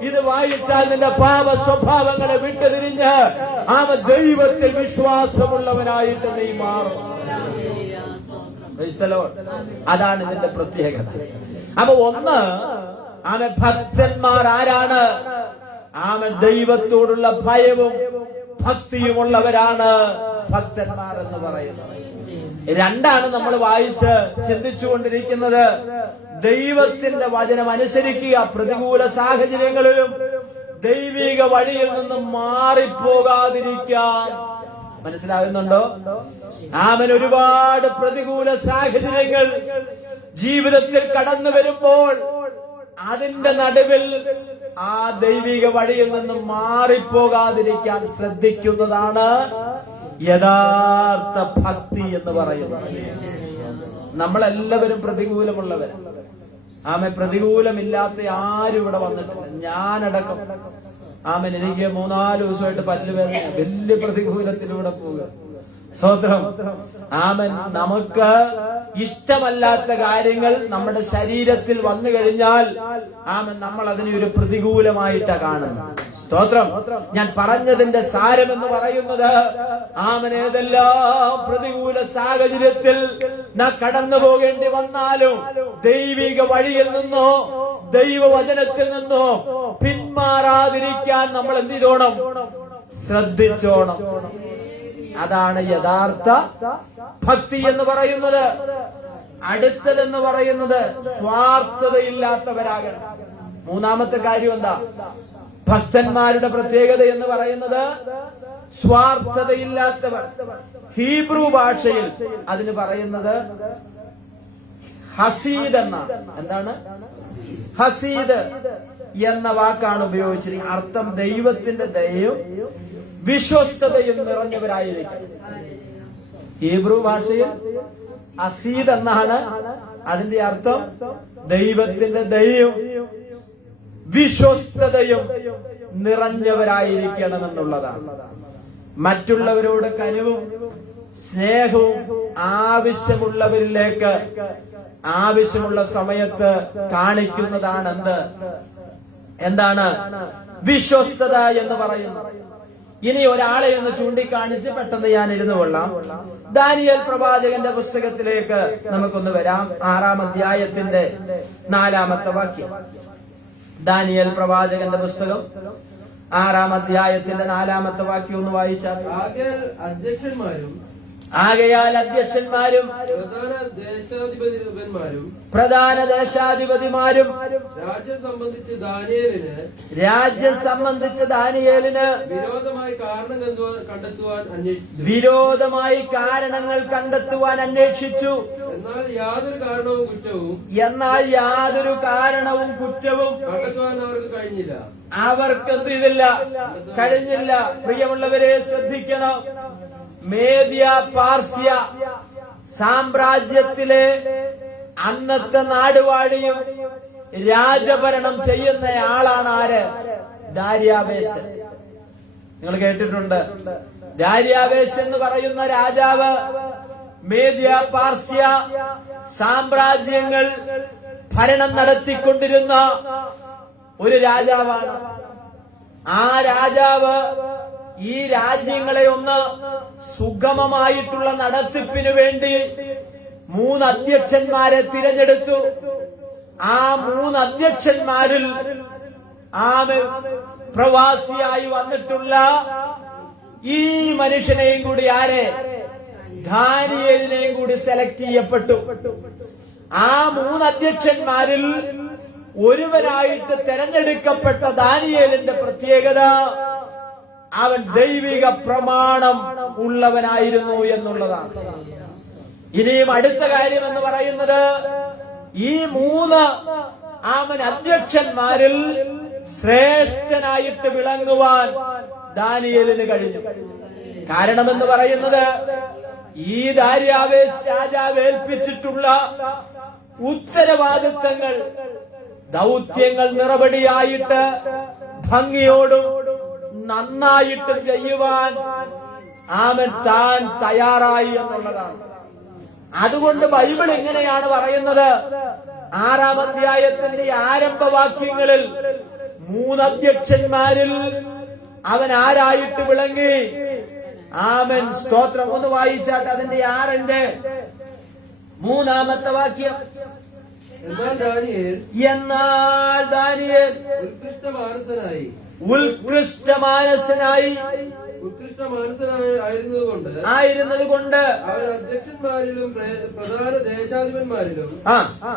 ഇത് വായിച്ചാൽ നിന്റെ പാപ സ്വഭാവങ്ങളെ വിട്ടുതിരിഞ്ഞ് ആമേൻ ദൈവത്തിൽ വിശ്വാസമുള്ളവനായിട്ട് നീ മാറും. Praise the Lord. അതാണ് ഇതിന്റെ പ്രത്യേകത. അപ്പൊ ഒന്ന് ആമേൻ ഭക്തന്മാർ ആരാണ്? ആമേൻ ദൈവത്തോടുള്ള ഭയവും ഭക്തിയുമുള്ളവരാണ് ഭക്തന്മാർ എന്ന് പറയുന്നത്. രണ്ടാണ് നമ്മൾ വായിച്ച് ചിന്തിച്ചുകൊണ്ടിരിക്കുന്നത്. ദൈവത്തിന്റെ വചനം അനുസരിക്കുക, പ്രതികൂല സാഹചര്യങ്ങളിലും ദൈവിക വഴിയിൽ നിന്നും മാറിപ്പോകാതിരിക്കാൻ. മനസ്സിലാകുന്നുണ്ടോ? ആമൻ ഒരുപാട് പ്രതികൂല സാഹചര്യങ്ങൾ ജീവിതത്തിൽ കടന്നു വരുമ്പോൾ അതിന്റെ നടുവിൽ ആ ദൈവിക വഴിയിൽ നിന്നും മാറിപ്പോകാതിരിക്കാൻ ശ്രദ്ധിക്കുന്നതാണ് യഥാർത്ഥ ഭക്തി എന്ന് പറയുന്നത്. നമ്മളെല്ലാവരും പ്രതികൂലമുള്ളവരാണ്. ആമൻ പ്രതികൂലമില്ലാത്ത ആരും ഇവിടെ വന്നിട്ടില്ല, ഞാനടക്കം. ആമൻ എനിക്ക് 3-4 ദിവസമായിട്ട് പല്ലുവേദന, വലിയ പ്രതികൂലത്തിലൂടെ പോവുക. സ്തോത്രം. ആമൻ നമുക്ക് ഇഷ്ടമല്ലാത്ത കാര്യങ്ങൾ നമ്മുടെ ശരീരത്തിൽ വന്നു കഴിഞ്ഞാൽ ആമൻ നമ്മൾ അതിനെ ഒരു പ്രതികൂലമായിട്ടാ കാണുന്നത്. സ്തോത്രം. ഞാൻ പറഞ്ഞതിന്റെ സാരമെന്ന് പറയുന്നത് ആമൻ ഏതെല്ലാം പ്രതികൂല സാഹചര്യത്തിൽ നാം കടന്നു പോകേണ്ടി വന്നാലും ദൈവിക വഴിയിൽ നിന്നോ ദൈവവചനത്തിൽ നിന്നോ പിന്മാറാതിരിക്കാൻ നമ്മൾ എന്ത് ചെയ്തോണം? ശ്രദ്ധിച്ചോണം. അതാണ് യഥാർത്ഥ ഭക്തി എന്ന് പറയുന്നത്. അടുത്തതെന്ന് പറയുന്നത് സ്വാർത്ഥതയില്ലാത്തവരാകണം. മൂന്നാമത്തെ കാര്യം എന്താ? ഭക്തന്മാരുടെ പ്രത്യേകത എന്ന് പറയുന്നത് സ്വാർത്ഥതയില്ലാത്തവർ. ഹീബ്രു ഭാഷയിൽ അതിന് പറയുന്നത് ഹസീദ് എന്നാണ്. എന്താണ് ഹസീദ് എന്ന വാക്കാണ് ഉപയോഗിച്ചിരിക്കുന്നത്. അർത്ഥം ദൈവത്തിന്റെ ദയയും വിശ്വസ്തതയും നിറഞ്ഞവരായിരിക്കും. ഹീബ്രു ഭാഷയിൽ ഹസീദ് എന്നാണ് അതിന്റെ അർത്ഥം. ദൈവത്തിന്റെ ദയയും വിശ്വസ്തതയും നിറഞ്ഞവരായിരിക്കണമെന്നുള്ളതാണ്. മറ്റുള്ളവരോട് കനിവും സ്നേഹവും ആവശ്യമുള്ളവരിലേക്ക് ആവശ്യമുള്ള സമയത്ത് കാണിക്കുന്നതാണ് എന്താണ് വിശ്വസ്തത എന്ന് പറയുന്നത്. ഇനി ഒരാളെ ഒന്ന് ചൂണ്ടിക്കാണിച്ച് പെട്ടെന്ന് ഞാൻ ഇരുന്നു കൊള്ളാം. ദാനിയേൽ പ്രവാചകന്റെ പുസ്തകത്തിലേക്ക് നമുക്കൊന്ന് വരാം. 6-ാം അധ്യായത്തിന്റെ 4-ാമത്തെ വാക്യം. ദാനിയേൽ പ്രവാചകന്റെ പുസ്തകം 6-ാം അധ്യായത്തിന്റെ 4-ാമത്തെ വാക്യം ഒന്ന് വായിച്ചാൽ. ആകയാൽ അധ്യക്ഷന്മാരും പ്രധാന ദേശാധിപതിമാരും രാജ്യം സംബന്ധിച്ച് ദാനിയേലിന് വിരോധമായി കാരണങ്ങൾ കണ്ടെത്തുവാൻ അന്വേഷിച്ചു. എന്നാൽ യാതൊരു കാരണവും കുറ്റവും അവർക്ക് എന്ത് ചെയ്തില്ല? കഴിഞ്ഞില്ല. പ്രിയമുള്ളവരെ ശ്രദ്ധിക്കണം. മേദ്യ പാർസ്യ സാമ്രാജ്യത്തിലെ അന്നത്തെ നാടുവാഴിയും രാജഭരണം ചെയ്യുന്ന ആളാണ് ആര്? ദാര്യാവേശ്. നിങ്ങൾ കേട്ടിട്ടുണ്ട്. ദാര്യാവേശ് എന്ന് പറയുന്ന രാജാവ് മേദ്യ പാർസ്യ സാമ്രാജ്യങ്ങൾ ഭരണം നടത്തിക്കൊണ്ടിരുന്ന ഒരു രാജാവാണ്. ആ രാജാവ് ഈ രാജ്യങ്ങളെ ഒന്ന് സുഗമമായിട്ടുള്ള നടത്തിപ്പിനു വേണ്ടി 3 അധ്യക്ഷന്മാരെ തിരഞ്ഞെടുത്തു. ആ 3 അധ്യക്ഷന്മാരിൽ പ്രവാസിയായി വന്നിട്ടുള്ള ഈ മനുഷ്യനെയും കൂടി ആരെ? ദാനിയേലിനെയും കൂടി സെലക്ട് ചെയ്യപ്പെട്ടു. ആ 3 അധ്യക്ഷന്മാരിൽ ഒരുവനായിട്ട് തെരഞ്ഞെടുക്കപ്പെട്ട ദാനിയേലിന്റെ പ്രത്യേകത അവൻ ദൈവിക പ്രമാണം ഉള്ളവനായിരുന്നു എന്നുള്ളതാണ്. ഇനിയും അടുത്ത കാര്യം എന്ന് പറയുന്നത് ഈ 3 അധ്യക്ഷന്മാരിൽ ശ്രേഷ്ഠനായിട്ട് വിളങ്ങുവാൻ ദാനിയേലിന് കഴിഞ്ഞു. കാരണമെന്ന് പറയുന്നത് ഈ ദാര്യാവേശ് രാജാവ് ഏൽപ്പിച്ചിട്ടുള്ള ഉത്തരവാദിത്തങ്ങൾ, ദൗത്യങ്ങൾ നിറപടിയായിട്ട് ഭംഗിയോടും നന്നായിട്ടും ചെയ്യുവാൻ ആമൻ താൻ തയ്യാറായി എന്നുള്ളതാണ്. അതുകൊണ്ട് ബൈബിൾ ഇങ്ങനെയാണ് പറയുന്നത്. 6-ാം അധ്യായത്തിന്റെ ആരംഭവാക്യങ്ങളിൽ 3 അധ്യക്ഷന്മാരിൽ അവൻ ആരായിട്ട് വിളങ്ങി? ആമൻ സ്തോത്രം. ഒന്ന് വായിച്ചാട്ട് അതിന്റെ 6-ന്റെ 3-ാമത്തെ വാക്യം. എന്നാൽ ദാനിയേൽ ഉത്കൃഷ്ട മാനസനായി ആയിരുന്നത് കൊണ്ട് അവൻ അധ്യക്ഷന്മാരിലും പ്രധാന ദേശാധിപന്മാരിലും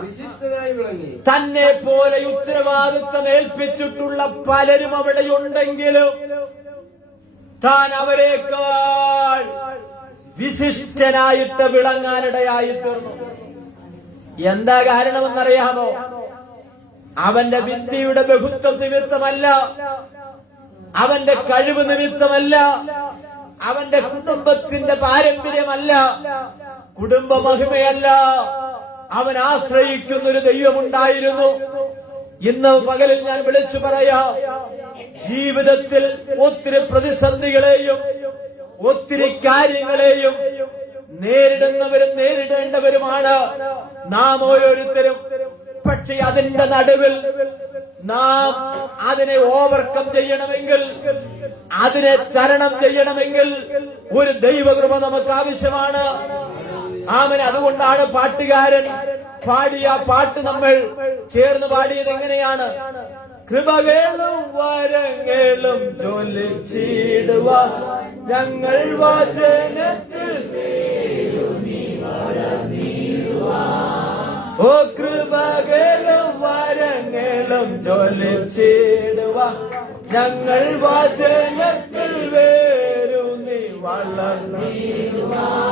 വിശിഷ്ടനായി വിളങ്ങി. തന്നെ പോലെ ഉത്തരവാദിത്തം ഏൽപ്പിച്ചിട്ടുള്ള പലരും അവിടെ ഉണ്ടെങ്കിലും താൻ അവരെക്കാൾ വിശിഷ്ടനായിട്ട് വിളങ്ങാനിടയായി തീർന്നു. എന്താ കാരണമെന്നറിയാമോ? അവന്റെ വിദ്യയുടെ ബഹുത്വം നിമിത്തമല്ല, അവന്റെ കഴിവ് നിമിത്തമല്ല, അവന്റെ കുടുംബത്തിന്റെ പാരമ്പര്യമല്ല, കുടുംബ മഹിമയല്ല. അവൻ ആശ്രയിക്കുന്നൊരു ദൈവമുണ്ടായിരുന്നു. ഇന്ന് പകലിൽ ഞാൻ വിളിച്ചു പറയാം, ജീവിതത്തിൽ ഒത്തിരി പ്രതിസന്ധികളെയും ഒത്തിരി കാര്യങ്ങളെയും നേരിടുന്നവരും നേരിടേണ്ടവരുമാണ് നാം ഓരോരുത്തരും. പക്ഷെ അതിന്റെ നടുവിൽ നാം അതിനെ ഓവർകം ചെയ്യണമെങ്കിൽ, അതിനെ തരണം ചെയ്യണമെങ്കിൽ ഒരു ദൈവകൃപ നമുക്ക് ആവശ്യമാണ്. ആമൻ. അതുകൊണ്ടാണ് പാട്ടുകാരൻ പാടിയ പാട്ട് നമ്മൾ ചേർന്ന് പാടിയത് എങ്ങനെയാണ്? കൃപകളും വരങ്ങളും ജ്വലിച്ചിടുവാൻ ഞങ്ങൾ വചനത്തിൽ ഓ കൃപകളും വരങ്ങളും ജ്വലിച്ചിടുവാൻ ഞങ്ങൾ വചനത്തിൽ വേരൂന്നി വളർന്നിടുവാൻ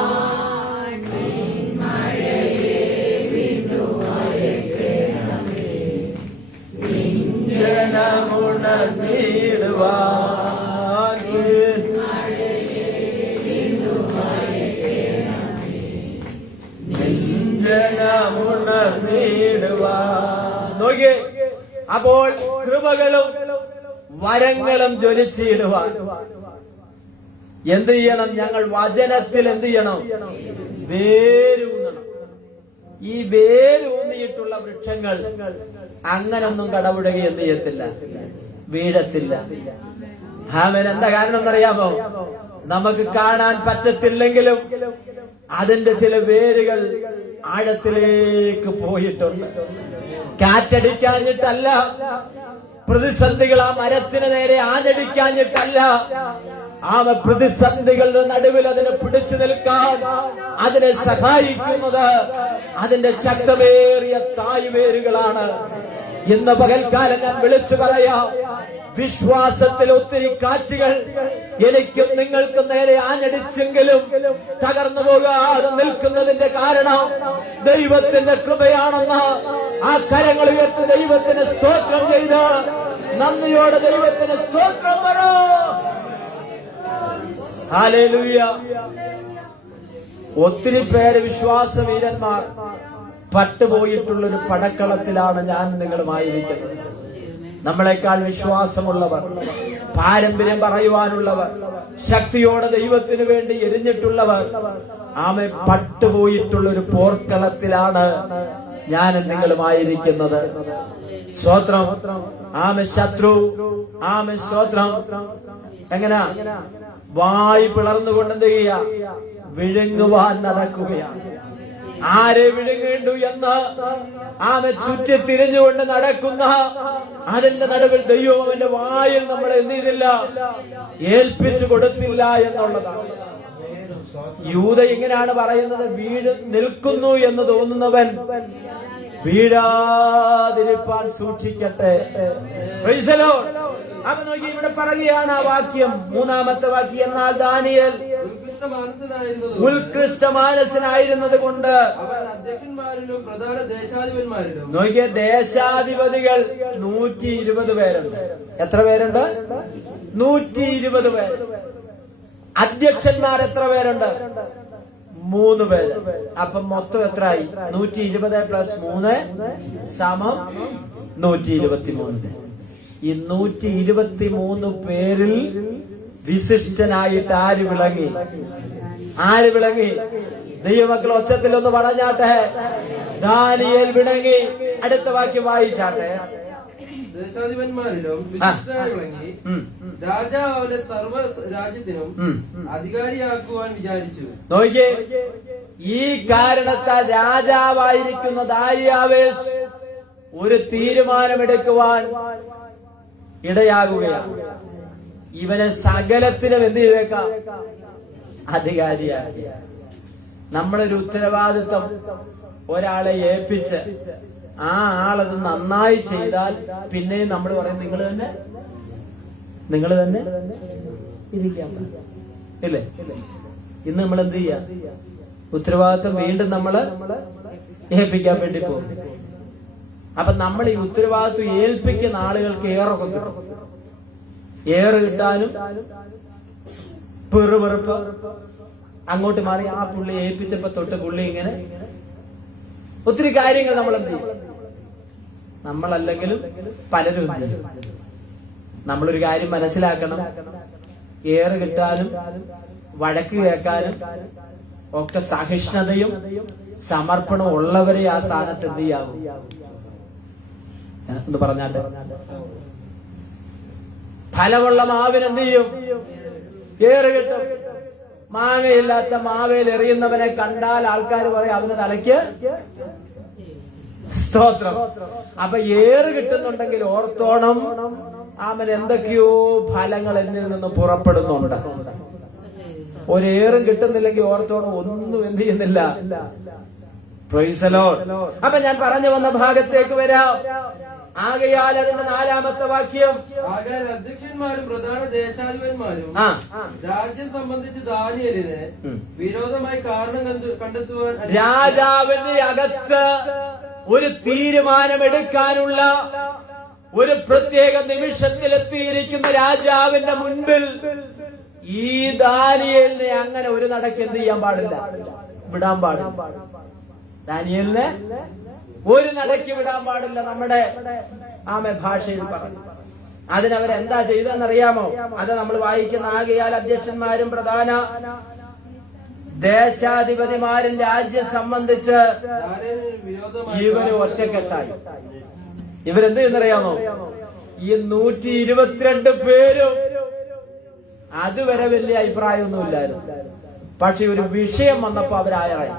നോക്കിയേ. അപ്പോൾ കൃപകളും വരങ്ങളും ജ്വലിച്ചിടുവാൻ എന്ത് ചെയ്യണം? ഞങ്ങൾ വചനത്തിൽ എന്ത് ചെയ്യണം? വേരൂന്നണം. ഈ വേരൂന്നിയിട്ടുള്ള വൃക്ഷങ്ങൾ അങ്ങനൊന്നും കടപുഴകി എന്ത് ചെയ്യത്തില്ല, വീഴത്തില്ല. ആമേൻ. എന്താ കാരണം എന്നറിയാമോ? നമുക്ക് കാണാൻ പറ്റത്തില്ലെങ്കിലും അതിന്റെ ചില വേരുകൾ ആഴത്തിലേക്ക് പോയിട്ടുണ്ട്. കാറ്റടിക്കാഞ്ഞിട്ടല്ല, പ്രതിസന്ധികൾ ആ മരത്തിന് നേരെ ആഞ്ഞടിക്കാഞ്ഞിട്ടല്ല, ആ പ്രതിസന്ധികളുടെ നടുവിൽ അതിനെ പിടിച്ചു നിൽക്കാൻ അതിനെ സഹായിക്കുന്നത് അതിന്റെ ശക്തമേറിയ തായ്വേരുകളാണ്. ഇന്ന് പകൽക്കാലം ഞാൻ വിളിച്ചു പറയാം, വിശ്വാസത്തിൽ ഒത്തിരി കാറ്റുകൾ എനിക്കും നിങ്ങൾക്കും നേരെ ആഞ്ഞടിച്ചെങ്കിലും തകർന്നു പോകാതെ നിൽക്കുന്നതിന്റെ കാരണം ദൈവത്തിന്റെ കൃപയാണെന്ന് ആ കരങ്ങൾ ഉയർത്തി ദൈവത്തിന് സ്തോത്രം ചെയ്ത് നന്ദിയോടെ ദൈവത്തിന് സ്തോത്രം പറോ. ഹല്ലേലൂയ. ഒത്തിരി പേര് വിശ്വാസവീരന്മാർ പട്ടുപോയിട്ടുള്ളൊരു പടക്കളത്തിലാണ് ഞാൻ നിങ്ങളുമായിരിക്കുന്നത്. നമ്മളെക്കാൾ വിശ്വാസമുള്ളവർ, പാരമ്പര്യം പറയുവാനുള്ളവർ, ശക്തിയോടെ ദൈവത്തിന് വേണ്ടി എരിഞ്ഞിട്ടുള്ളവർ, ആമെ പട്ടുപോയിട്ടുള്ളൊരു പോർക്കളത്തിലാണ് ഞാൻ നിങ്ങളുമായിരിക്കുന്നത്. സ്തോത്രം. ആമെ ശത്രു, ആമെ സ്തോത്രം. എങ്ങനാ? വായ് പിളർന്നുകൊണ്ട് എന്ത് ചെയ്യുക? വിഴുങ്ങുവാൻ നടക്കുകയാണ്. ആരെ വിഴുങ്ങേണ്ടു എന്ന് ആമെ ചുറ്റി തിരിഞ്ഞുകൊണ്ട് നടക്കുന്ന അതിന്റെ നടുവിൽ ദൈവം അവന്റെ വായിൽ നമ്മളെ എന്ത് ചെയ്തില്ല? ഏൽപ്പിച്ചു കൊടുത്തില്ല എന്നുള്ളതാണ്. യൂദ ഇങ്ങനെയാണ് പറയുന്നത്, നിൽക്കുന്നു എന്ന് തോന്നുന്നവൻ വീഴാതിരിപ്പാൻ സൂക്ഷിക്കട്ടെ. Praise the lord. അപ്പൊ നോക്കി ഇവിടെ പറയുകയാണ് ആ വാക്യം, 3-ാമത്തെ വാക്യം. എന്നാൽ ദാനിയേൽ ഉത്കൃഷ്ട മാനസനായിരുന്നത് കൊണ്ട് അധ്യക്ഷന്മാരിലും പ്രധാന ദേശാധിപന്മാരിലും. നോക്കിയ ദേശാധിപതികൾ 120 പേരുണ്ട്. എത്ര പേരുണ്ട്? 120 പേര്. അധ്യക്ഷന്മാർ എത്ര പേരുണ്ട്? 3 പേര്. അപ്പം മൊത്തം എത്രയായി? 120 + 3 = 123 പേര്. ഈ 123 പേരിൽ വിശിഷ്ടനായിട്ട് ആര് വിളങ്ങി? ആര് വിളങ്ങി? ദൈവമക്കൾ ഒച്ചത്തിലൊന്ന് പറഞ്ഞാട്ടെ. ദാനിയേൽ വിളങ്ങി. അടുത്ത വാക്യം വായിച്ചാട്ടെ. ദേശാധിപന്മാരിലും വിശിഷ്ടനായി വിളങ്ങി. രാജാവ് അവനെ സർവ്വ രാജ്യത്തിനും അധികാരിയാക്കുവാൻ വിചാരിച്ചു. നോക്കിയേ, ഈ കാരണത്താൽ രാജാവായിരിക്കുന്ന ദാരിയാവേശ് ഒരു തീരുമാനമെടുക്കുവാൻ ഇടയാകുകയാണ്. ഇവനെ സകലത്തിനും എന്ത് ചെയ്തേക്കാം? അധികാരിയാക്കി. നമ്മളൊരു ഉത്തരവാദിത്വം ഒരാളെ ഏൽപ്പിച്ച് ആ ആളത് നന്നായി ചെയ്താൽ പിന്നെയും നമ്മൾ പറയും നിങ്ങൾ തന്നെ ഇരിക്കാൻ ഇല്ലേ? ഇന്ന് നമ്മൾ എന്ത് ചെയ്യാ? ഉത്തരവാദിത്വം വീണ്ടും നമ്മള് ഏൽപ്പിക്കാൻ വേണ്ടി പോകും. അപ്പൊ നമ്മൾ ഈ ഉത്തരവാദിത്വം ഏൽപ്പിക്കുന്ന ആളുകൾക്ക് ഏറൊക്കെ കിട്ടും. ഏറ് കിട്ടാനും പെറുപെറുപ്പ് അങ്ങോട്ട് മാറി. ആ പുള്ളി ഏൽപ്പിച്ചപ്പോ തൊട്ട് പുള്ളി ഇങ്ങനെ ഒത്തിരി കാര്യങ്ങൾ നമ്മൾ എന്ത് ചെയ്യും? നമ്മളല്ലെങ്കിലും പലരും എന്ത് ചെയ്യും? നമ്മളൊരു കാര്യം മനസ്സിലാക്കണം. ഏറ് കിട്ടാനും വഴക്ക് കേൾക്കാനും ഒക്കെ സഹിഷ്ണുതയും സമർപ്പണവും ഉള്ളവരെ ആ സ്ഥാനത്ത് എന്ത് ചെയ്യാവും എന്ന് പറഞ്ഞാട്ടെ. ഫലമുള്ള മാവിന് എന്ത് ചെയ്യും? ഏറ് കിട്ടും. മാങ്ങയില്ലാത്ത മാവേൽ എറിയുന്നവനെ കണ്ടാൽ ആൾക്കാർ പറയും അവന് തലയ്ക്ക് സ്തോത്രം. അപ്പൊ ഏറ് കിട്ടുന്നുണ്ടെങ്കിൽ ഓർത്തോണം, അവൻ എന്തൊക്കെയോ ഫലങ്ങൾ എന്നിൽ നിന്ന് പുറപ്പെടുന്നുണ്ട്. ഒരേറും കിട്ടുന്നില്ലെങ്കിൽ ഓർത്തോണം, ഒന്നും എന്ത് ചെയ്യുന്നില്ല. Price the lord. അപ്പൊ ഞാൻ പറഞ്ഞു വന്ന ഭാഗത്തേക്ക് വരാം. ആകയാൽ അതിന്റെ 4-ാമത്തെ വാക്യം, ആകയാൽ അധ്യക്ഷന്മാരും പ്രധാന ദേശാധിപന്മാരും രാജ്യം സംബന്ധിച്ച് ദാനിയേലിന് വിരോധമായി കാരണം കണ്ടെത്തുവാൻ രാജാവിന്റെ അകത്ത് ഒരു തീരുമാനമെടുക്കാനുള്ള ഒരു പ്രത്യേക നിമിഷത്തിലെത്തിയിരിക്കുന്ന രാജാവിന്റെ മുൻപിൽ ഈ ദാനിയേലിനെ അങ്ങനെ ഒരു നടക്ക് എന്ത് ചെയ്യാൻ പാടില്ല, വിടാൻ പാടില്ല. ദാനിയേലിനെ ഒരു നടക്ക് വിടാൻ പാടില്ല. നമ്മുടെ ഭാഷയിൽ പറഞ്ഞു. അതിനവരെന്താ ചെയ്തെന്നറിയാമോ? അത് നമ്മൾ വായിക്കുന്ന ആകയാൽ അധ്യക്ഷന്മാരും പ്രധാന ദേശാധിപതിമാരും രാജ്യം സംബന്ധിച്ച് ഇവര് ഒറ്റക്കെട്ടായി. ഇവരെന്ത് ചെയ്യുന്നറിയാമോ? ഈ 122 പേരും അതുവരെ വലിയ അഭിപ്രായമൊന്നുമില്ലായിരുന്നു. പക്ഷെ ഒരു വിഷയം വന്നപ്പോ അവരായി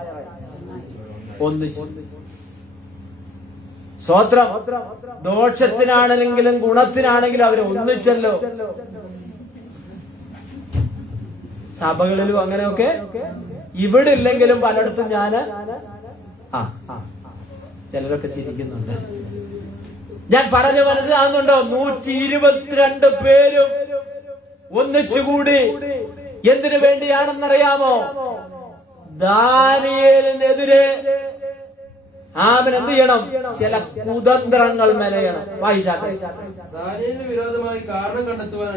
ഒന്നിച്ചു. സ്വത്രം ദോഷത്തിനാണെങ്കിലും ഗുണത്തിനാണെങ്കിലും അവരെ ഒന്നിച്ചല്ലോ. സഭകളിലും അങ്ങനെയൊക്കെ ഇവിടെ ഇല്ലെങ്കിലും പലയിടത്തും ഞാന് ചിലരൊക്കെ ചിരിക്കുന്നുണ്ട്. ഞാൻ പറഞ്ഞു മനസ്സിലാകുന്നുണ്ടോ? 122 പേരും ഒന്നിച്ചുകൂടി എന്തിനു വേണ്ടിയാണെന്നറിയാമോ? ദാനിയേലിനെതിരെ അവനെന്ത് ചെയ്യണം? ചില കുതന്ത്രങ്ങൾ മെനയണം. വായിച്ചാട്ടെ. ദാനിയേലിന് വിരോധമായി കാരണം കണ്ടെത്തുവാൻ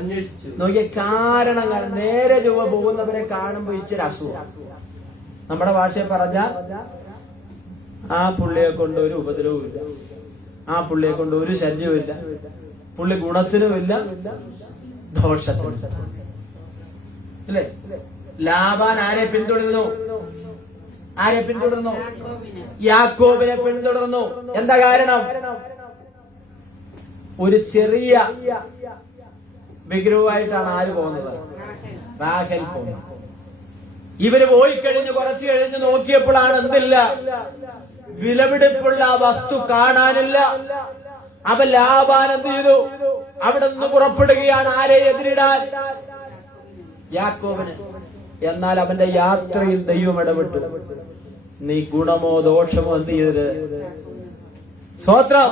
അന്വേഷിച്ചു. നോക്കിയ കാരണങ്ങൾ നേരെ ചൊവ്വ പോകുന്നവരെ കാണുമ്പോ ഇച്ചിരി അസുഖം. നമ്മുടെ ഭാഷയിൽ പറഞ്ഞാൽ ആ പുള്ളിയെ കൊണ്ട് ഒരു ഉപദ്രവവും ഇല്ല, ആ പുള്ളിയെ കൊണ്ട് ഒരു ശല്യവും ഇല്ല, പുള്ളി ഗുണത്തിനുമില്ല ദോഷത്തിനും ഇല്ലേ? ലാബാൻ ആരെ പിന്തുടരുന്നു? ആരെ പിന്തുടർന്നു? യാക്കോബിനെ പിന്തുടർന്നു. എന്താ കാരണം? ഒരു ചെറിയ വിഗ്രഹമായിട്ടാണ് ആര് പോകുന്നത്? റാഹേൽ പോകുന്നത്. ഇവര് പോയി കഴിഞ്ഞ് കുറച്ചു കഴിഞ്ഞ് നോക്കിയപ്പോഴാണ് എന്തില്ല, വിലപിടിപ്പുള്ള ആ വസ്തു കാണാനില്ല. അവ ലാബാൻ എന്ത് ചെയ്തു? അവിടെ നിന്ന് പുറപ്പെടുകയാണ്. ആരെ എതിരിടാൻ? യാക്കോബിന്. എന്നാൽ അവന്റെ യാത്രയിൽ ദൈവം ഇടപെട്ടു. നീ ഗുണമോ ദോഷമോ എന്ത് ചെയ്തത്? സ്വത്രം.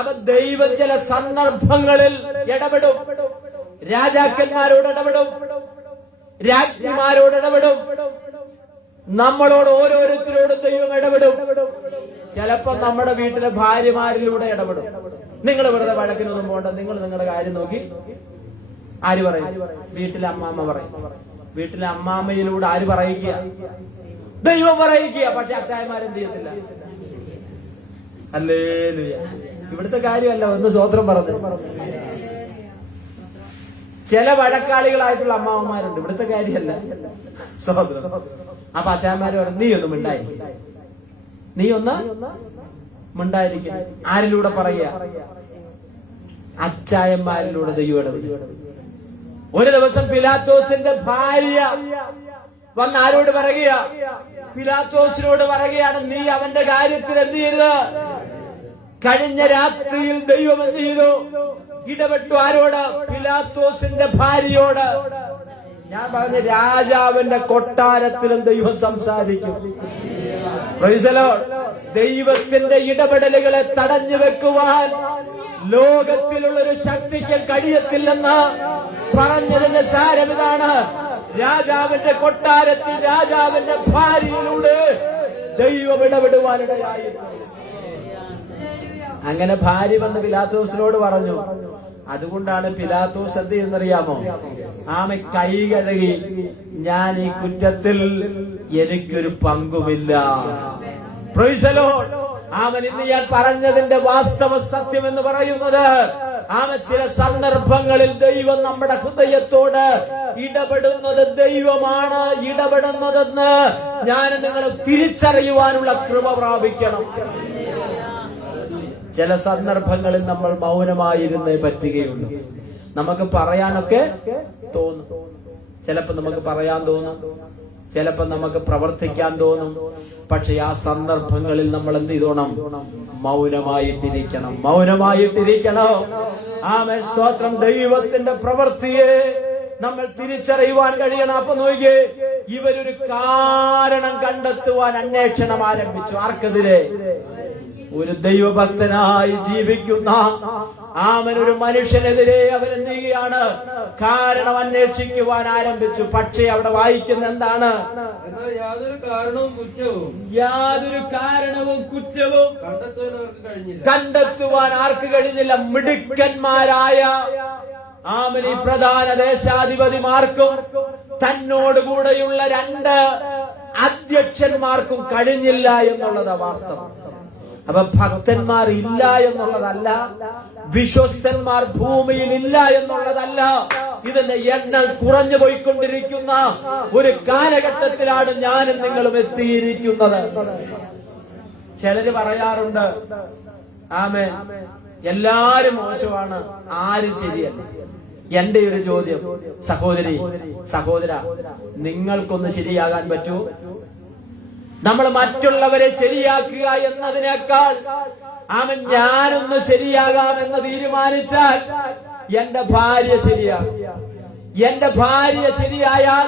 അവൻ ദൈവം ചില സന്ദർഭങ്ങളിൽ ഇടപെടും. രാജാക്കന്മാരോട് ഇടപെടും, രാജ്ഞിമാരോട് ഇടപെടും, നമ്മളോട് ഓരോരുത്തരോടും ദൈവം ഇടപെടും. ചിലപ്പോ നമ്മുടെ വീട്ടിലെ ഭാര്യമാരിലൂടെ ഇടപെടും. നിങ്ങൾ വെറുതെ വഴക്കിനൊന്നും പോകണ്ട, നിങ്ങൾ നിങ്ങളുടെ കാര്യം നോക്കി. ആര് പറയും? വീട്ടിലെ അമ്മാമ്മ പറയും. വീട്ടിലെ അമ്മാമ്മയിലൂടെ ആര് പറയിക്കുക? ദൈവം പറയിക്കുക. പക്ഷെ അച്ചായമാരെന്ത് ചെയ്യത്തില്ല. ഹല്ലേലൂയ. ഇവിടുത്തെ കാര്യമല്ല, ഒന്ന് സ്വത്രം പറഞ്ഞു. ചില വഴക്കാളികളായിട്ടുള്ള അമ്മാവന്മാരുണ്ട്, ഇവിടുത്തെ കാര്യമല്ല സഹോദരൻ. അപ്പൊ അച്ഛന്മാര് പറഞ്ഞു, നീ ഒന്ന് മിണ്ടായിരിക്കും, നീ ഒന്ന് മിണ്ടായിരിക്കും. ആരിലൂടെ പറയുക? അച്ചായന്മാരിലൂടെ ദൈവം ഇടപെടും. ഒരു ദിവസം പിലാത്തോസിന്റെ ഭാര്യ വന്ന് ആരോട് പറയുക? പിലാത്തോസിനോട് പറയുകയാണ്, നീ അവന്റെ കാര്യത്തിൽ എന്ത് ചെയ്ത്? കഴിഞ്ഞ രാത്രിയിൽ ദൈവം എന്ത് ചെയ്തു? ഇടപെട്ടു. ആരോട്? പിലാത്തോസിന്റെ ഭാര്യയോട്. ഞാൻ പറഞ്ഞ രാജാവിന്റെ കൊട്ടാരത്തിലും ദൈവം സംസാരിക്കും. Price the Lord. ദൈവത്തിന്റെ ഇടപെടലുകളെ തടഞ്ഞു വെക്കുവാൻ ലോകത്തിലുള്ളൊരു ശക്തിക്ക് കഴിയത്തില്ലെന്ന് പറഞ്ഞതിന്റെ സാരം ഇതാണ്. രാജാവിന്റെ കൊട്ടാരത്തിൽ രാജാവിന്റെ ഭാര്യയിലൂടെ ദൈവം ഇടപെടുവാനിടയായിരുന്നു. അങ്ങനെ ഭാര്യ വന്ന് പിലാത്തോസിനോട് പറഞ്ഞു. അതുകൊണ്ടാണ് പിലാത്തോസ് എന്ത് ചെയ്യുന്നറിയാമോ? ആമ കൈ കഴുകി, ഞാൻ ഈ കുറ്റത്തിൽ എനിക്കൊരു പങ്കുമില്ല. Price the Lord. ആമൻ ഇന്ന് ഞാൻ പറഞ്ഞതിന്റെ വാസ്തവ സത്യം എന്ന് പറയുന്നത്, ആമൻ ചില സന്ദർഭങ്ങളിൽ ദൈവം നമ്മുടെ ഹൃദയത്തോട് ഇടപെടുന്നത് ദൈവമാണ് ഇടപെടുന്നതെന്ന് ഞാൻ നിങ്ങൾ തിരിച്ചറിയുവാനുള്ള കൃപ പ്രാപിക്കണം. ചില സന്ദർഭങ്ങളിൽ നമ്മൾ മൗനമായിരുന്നേ പറ്റുകയുള്ളൂ. നമുക്ക് പറയാനൊക്കെ തോന്നും, ചിലപ്പോ നമുക്ക് പറയാൻ തോന്നും, ചിലപ്പോ നമുക്ക് പ്രവർത്തിക്കാൻ തോന്നും. പക്ഷെ ആ സന്ദർഭങ്ങളിൽ നമ്മൾ എന്ത് ചെയ്തോണം? മൗനമായിട്ടിരിക്കണം, മൗനമായിട്ടിരിക്കണം. ആമേൻ, സ്തോത്രം. ദൈവത്തിന്റെ പ്രവൃത്തിയെ നമ്മൾ തിരിച്ചറിയുവാൻ കഴിയണം. അപ്പൊ നോക്കിയേ, ഇവരൊരു കാരണം കണ്ടെത്തുവാൻ അന്വേഷണം ആരംഭിച്ചു. ആർക്കെതിരെ? ഒരു ദൈവഭക്തനായി ജീവിക്കുന്ന ആമൻ ഒരു മനുഷ്യനെതിരെ അവരെന്ത് ചെയ്യുകയാണ്? കാരണം അന്വേഷിക്കുവാൻ ആരംഭിച്ചു. പക്ഷേ അവിടെ വായിക്കുന്ന എന്താണ്? യാതൊരു കാരണവും കുറ്റവും കണ്ടെത്തുവാൻ ആർക്ക് കഴിഞ്ഞില്ല. മിടുക്കന്മാരായ ആമൻ ഈ പ്രധാന ദേശാധിപതിമാർക്കും തന്നോടുകൂടെയുള്ള 2 അധ്യക്ഷന്മാർക്കും കഴിഞ്ഞില്ല എന്നുള്ളത് വാസ്തവം. അപ്പൊ ഭക്തന്മാർ ഇല്ല എന്നുള്ളതല്ല, വിശ്വസ്തന്മാർ ഭൂമിയിൽ ഇല്ല എന്നുള്ളതല്ല. ഇതിന്റെ എണ്ണം കുറഞ്ഞു പോയിക്കൊണ്ടിരിക്കുന്ന ഒരു കാലഘട്ടത്തിലാണ് ഞാനും നിങ്ങളും എത്തിയിരിക്കുന്നത്. ചിലര് പറയാറുണ്ട്, ആമേൻ, എല്ലാരും മോശമാണ്, ആരും ശരിയല്ല. എന്റെ ഒരു ചോദ്യം, സഹോദര, നിങ്ങൾക്കൊന്ന് ശരിയാകാൻ പറ്റുമോ? നമ്മൾ മറ്റുള്ളവരെ ശരിയാക്കുക എന്നതിനേക്കാൾ ഞാനൊന്ന് ശരിയാകാമെന്ന് തീരുമാനിച്ചാൽ എന്റെ ഭാര്യ ശരിയാകും. എന്റെ ഭാര്യ ശരിയായാൽ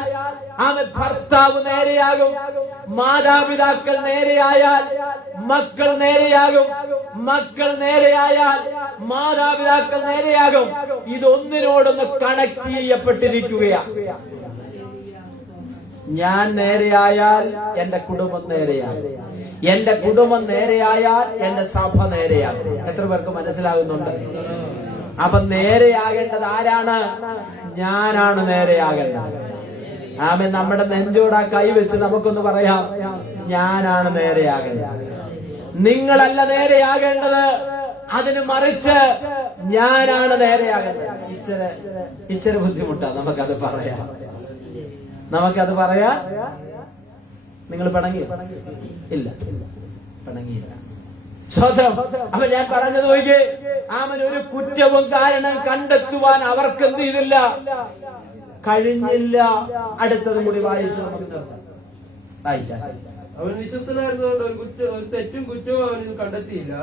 ഭർത്താവ് നേരെയാകും, മാതാപിതാക്കൾ നേരെയായാൽ മക്കൾ നേരെയാകും, മക്കൾ നേരെയായാൽ മാതാപിതാക്കൾ നേരെയാകും. ഇതൊന്നിനോടൊന്ന് കണക്ട് ചെയ്യപ്പെട്ടിരിക്കുകയാണ്. ഞാൻ നേരെയായാൽ എന്റെ കുടുംബം നേരെയാകും, എന്റെ കുടുംബം നേരെയായാൽ എന്റെ സഭ നേരെയാകും. എത്ര പേർക്ക് മനസ്സിലാകുന്നുണ്ട്? അപ്പൊ നേരെയാകേണ്ടത് ആരാണ്? ഞാനാണ് നേരെയാകേണ്ടത്. ആമേൻ. നമ്മുടെ നെഞ്ചോടാ കൈവച്ച് നമുക്കൊന്ന് പറയാം, ഞാനാണ് നേരെയാകേണ്ടത്. നിങ്ങളല്ല നേരെയാകേണ്ടത്, അതിന് മറിച്ച് ഞാനാണ് നേരെയാകേണ്ടത്. ഇച്ചിരി ബുദ്ധിമുട്ടാണ് നമുക്കത് പറയാം. നിങ്ങൾ പിണങ്ങി ഇല്ല, പിണങ്ങിയില്ല. സ്വതം. അപ്പൊ ഞാൻ പറഞ്ഞത് നോക്കിയേ, ആമൻ ഒരു കുറ്റവും കാരണം കണ്ടെത്തുവാൻ അവർക്ക് എന്ത് ചെയ്തില്ല, കഴിഞ്ഞില്ല. അടുത്തതും കൂടി വായിച്ചു നമുക്ക് നിർത്താം. അവൻ വിശ്വസ്തനായിരുന്നതുകൊണ്ട് ഒരു തെറ്റും കുറ്റവും അവനിൽ കണ്ടെത്തിയില്ല.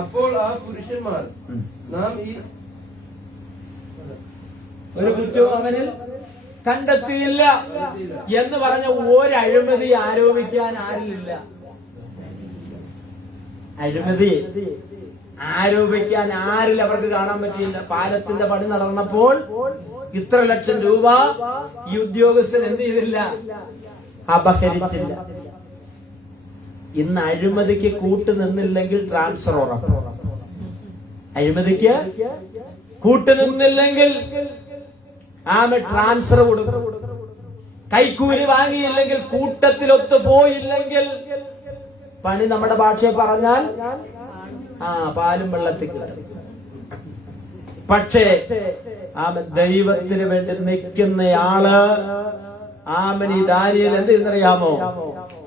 അപ്പോൾ ആ പുരുഷന്മാർ നാം ഈ ഒരു കുറ്റവും അവനിൽ കണ്ടെത്തിയില്ല എന്ന് പറഞ്ഞ ഒരഴിമതി ആരോപിക്കാൻ ആരില്ല. അഴിമതി ആരോപിക്കാൻ ആരിൽ അവർക്ക് കാണാൻ പറ്റിയില്ല. പാലത്തിന്റെ പണി നടന്നപ്പോൾ ഇത്ര ലക്ഷം രൂപ ഈ ഉദ്യോഗസ്ഥൻ എന്ത് ചെയ്തില്ല, അപഹരിച്ചില്ല. ഇന്ന് അഴിമതിക്ക് കൂട്ടുനിന്നില്ലെങ്കിൽ ട്രാൻസ്ഫർ ഉറപ്പ്. അഴിമതിക്ക് കൂട്ടുനിന്നില്ലെങ്കിൽ ട്രാൻസ്ഫർ കൊടുക്കും. കൈക്കൂലി വാങ്ങിയില്ലെങ്കിൽ, കൂട്ടത്തിലൊത്തു പോയില്ലെങ്കിൽ പണി നമ്മുടെ ഭാഷയെ പറഞ്ഞാൽ പാലും വെള്ളത്തിൽ കിട്ടും. പക്ഷേ ആമൻ ദൈവത്തിന് വേണ്ടി നിൽക്കുന്നയാള് ആമൻ ഈ ദാനിയേൽ എന്ത് ചെയ്യുന്നറിയാമോ?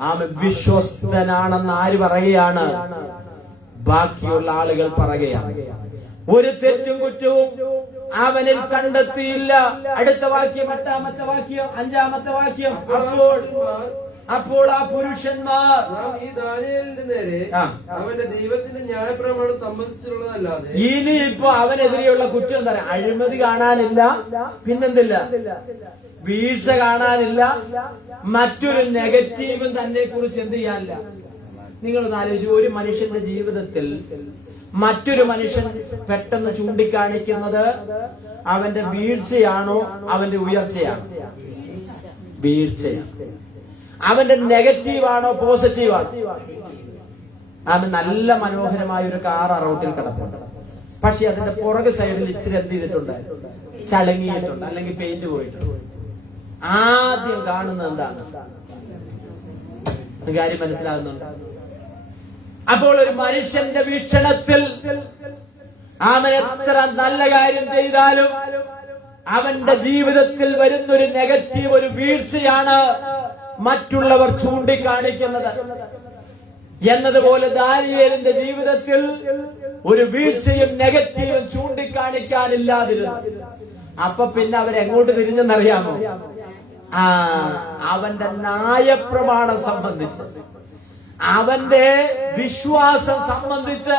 ആമൻ വിശ്വസ്തനാണെന്ന് ആര് പറയുകയാണ്? ബാക്കിയുള്ള ആളുകൾ പറയുകയാണ്. ഒരു തെറ്റും കുറ്റവും അവനിൽ കണ്ടെത്തിയില്ല. അടുത്ത വാക്യം, 8-ാമത്തെ വാക്യം, 5-ാമത്തെ വാക്യം. അപ്പോൾ ആ പുരുഷന്മാർ നാം ഈ ദാനിയേലിന്റെ നേരെ അവന്റെ ദൈവത്തിന്റെ ന്യായപ്രമാണം സംബന്ധിച്ചുള്ളതല്ലാതെ ഇനിയിപ്പോ അവനെതിരെയുള്ള കുറ്റം എന്താ പറയാ? അഴിമതി കാണാനില്ല, പിന്നെന്തില്ല, വീഴ്ച കാണാനില്ല, മറ്റൊരു നെഗറ്റീവും തന്നെ കുറിച്ച് എന്ത് ചെയ്യാനില്ല. നിങ്ങളൊന്ന് ആലോചിച്ചു, ഒരു മനുഷ്യന്റെ ജീവിതത്തിൽ മറ്റൊരു മനുഷ്യൻ പെട്ടെന്ന് ചൂണ്ടിക്കാണിക്കുന്നത് അവന്റെ വീഴ്ചയാണോ അവന്റെ ഉയർച്ചയാണോ? വീഴ്ചയാണ്. അവന്റെ നെഗറ്റീവാണോ പോസിറ്റീവാണോ? അവൻ നല്ല മനോഹരമായ ഒരു കാർ ആ റോട്ടിൽ കിടപ്പുണ്ട്. പക്ഷെ അതിന്റെ പുറകു സൈഡിൽ ഇച്ചിരി എന്ത് ചെയ്തിട്ടുണ്ട്? ചളങ്ങിയിട്ടുണ്ട്, അല്ലെങ്കിൽ പെയിന്റ് പോയിട്ടുണ്ട്. ആദ്യം കാണുന്നത് എന്താണ്? കാര്യം മനസ്സിലാകുന്നുണ്ട്? അപ്പോൾ ഒരു മനുഷ്യന്റെ വീക്ഷണത്തിൽ അവൻ എത്ര നല്ല കാര്യം ചെയ്താലും അവന്റെ ജീവിതത്തിൽ വരുന്നൊരു നെഗറ്റീവ്, ഒരു വീഴ്ചയാണ് മറ്റുള്ളവർ ചൂണ്ടിക്കാണിക്കുന്നത്. എന്നതുപോലെ ദാനിയേലിന്റെ ജീവിതത്തിൽ ഒരു വീഴ്ചയും നെഗറ്റീവും ചൂണ്ടിക്കാണിക്കാനില്ലാതിരുന്നു. അപ്പൊ പിന്നെ അവരെങ്ങോട്ട് തിരിഞ്ഞെന്നറിയാമോ? അവന്റെ ന്യായപ്രമാണം സംബന്ധിച്ച്, അവന്റെ വിശ്വാസം സംബന്ധിച്ച്,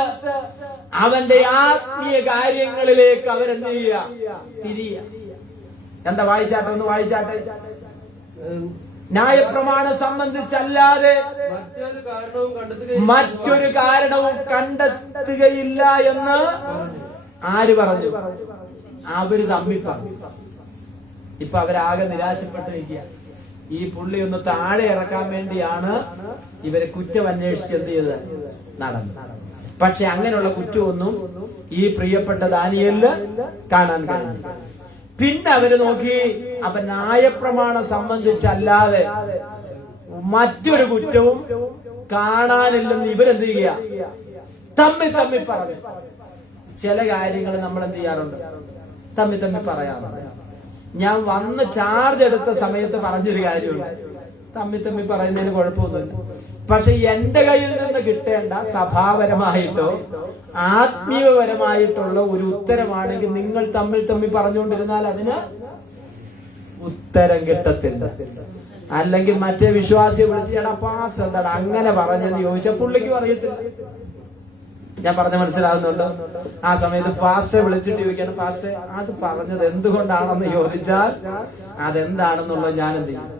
അവന്റെ ആത്മീയ കാര്യങ്ങളിലേക്ക് അവരെന്ത് ചെയ്യുക? തിരിയുക. എന്താ വായിച്ചാട്ടെ, ഒന്ന് വായിച്ചാട്ടെ. ന്യായപ്രമാണം സംബന്ധിച്ചല്ലാതെ മറ്റൊരു കാരണവും കണ്ടെത്തുകയില്ല എന്ന് ആര് പറഞ്ഞു? അവര് തമ്മിൽ പറഞ്ഞു. ഇപ്പൊ അവരാകെ നിരാശപ്പെട്ടിരിക്കുക. ഈ പുള്ളി ഒന്ന് താഴെ ഇറക്കാൻ വേണ്ടിയാണ് ഇവരെ കുറ്റം അന്വേഷിച്ച് എന്ത് ചെയ്തത്? നടന്നത്. പക്ഷെ അങ്ങനെയുള്ള കുറ്റമൊന്നും ഈ പ്രിയപ്പെട്ട ദാനിയേലിന് കാണാൻ കഴിഞ്ഞു. പിന്നെ അവര് നോക്കി, അപ്പൊ ന്യായപ്രമാണം സംബന്ധിച്ചല്ലാതെ മറ്റൊരു കുറ്റവും കാണാനില്ലെന്ന് ഇവരെന്ത് ചെയ്യുക? തമ്മിൽ പറഞ്ഞു. ചില കാര്യങ്ങൾ നമ്മൾ എന്ത് ചെയ്യാറുണ്ട്? തമ്മിൽ പറയാറുണ്ട്. ഞാൻ വന്ന് ചാർജ് എടുത്ത സമയത്ത് പറഞ്ഞൊരു കാര്യമുണ്ട്. തമ്മിൽ പറയുന്നതിന് കുഴപ്പമൊന്നുമില്ല. പക്ഷെ എന്റെ കയ്യിൽ നിന്ന് കിട്ടേണ്ട സഭാപരമായിട്ടോ ആത്മീയപരമായിട്ടുള്ള ഒരു ഉത്തരമാണെങ്കിൽ നിങ്ങൾ തമ്മിൽ പറഞ്ഞുകൊണ്ടിരുന്നാൽ അതിന് ഉത്തരം കിട്ടത്തില്ല. അല്ലെങ്കിൽ മറ്റേ വിശ്വാസിയെ വിളിച്ച് എടാ പാസ് എന്താണ് അങ്ങനെ പറഞ്ഞെന്ന് ചോദിച്ചാൽ പുള്ളിക്കും അറിയത്തില്ല. ഞാൻ പറഞ്ഞ മനസ്സിലാകുന്നുണ്ടോ? ആ സമയത്ത് പാസ്റ്ററെ വിളിച്ചിട്ട് ചോദിക്കണം, പാസ്റ്ററെ അത് പറഞ്ഞത് എന്തുകൊണ്ടാണെന്ന് ചോദിച്ചാൽ അതെന്താണെന്നുള്ളത് ഞാൻ എന്ത് ചെയ്യും?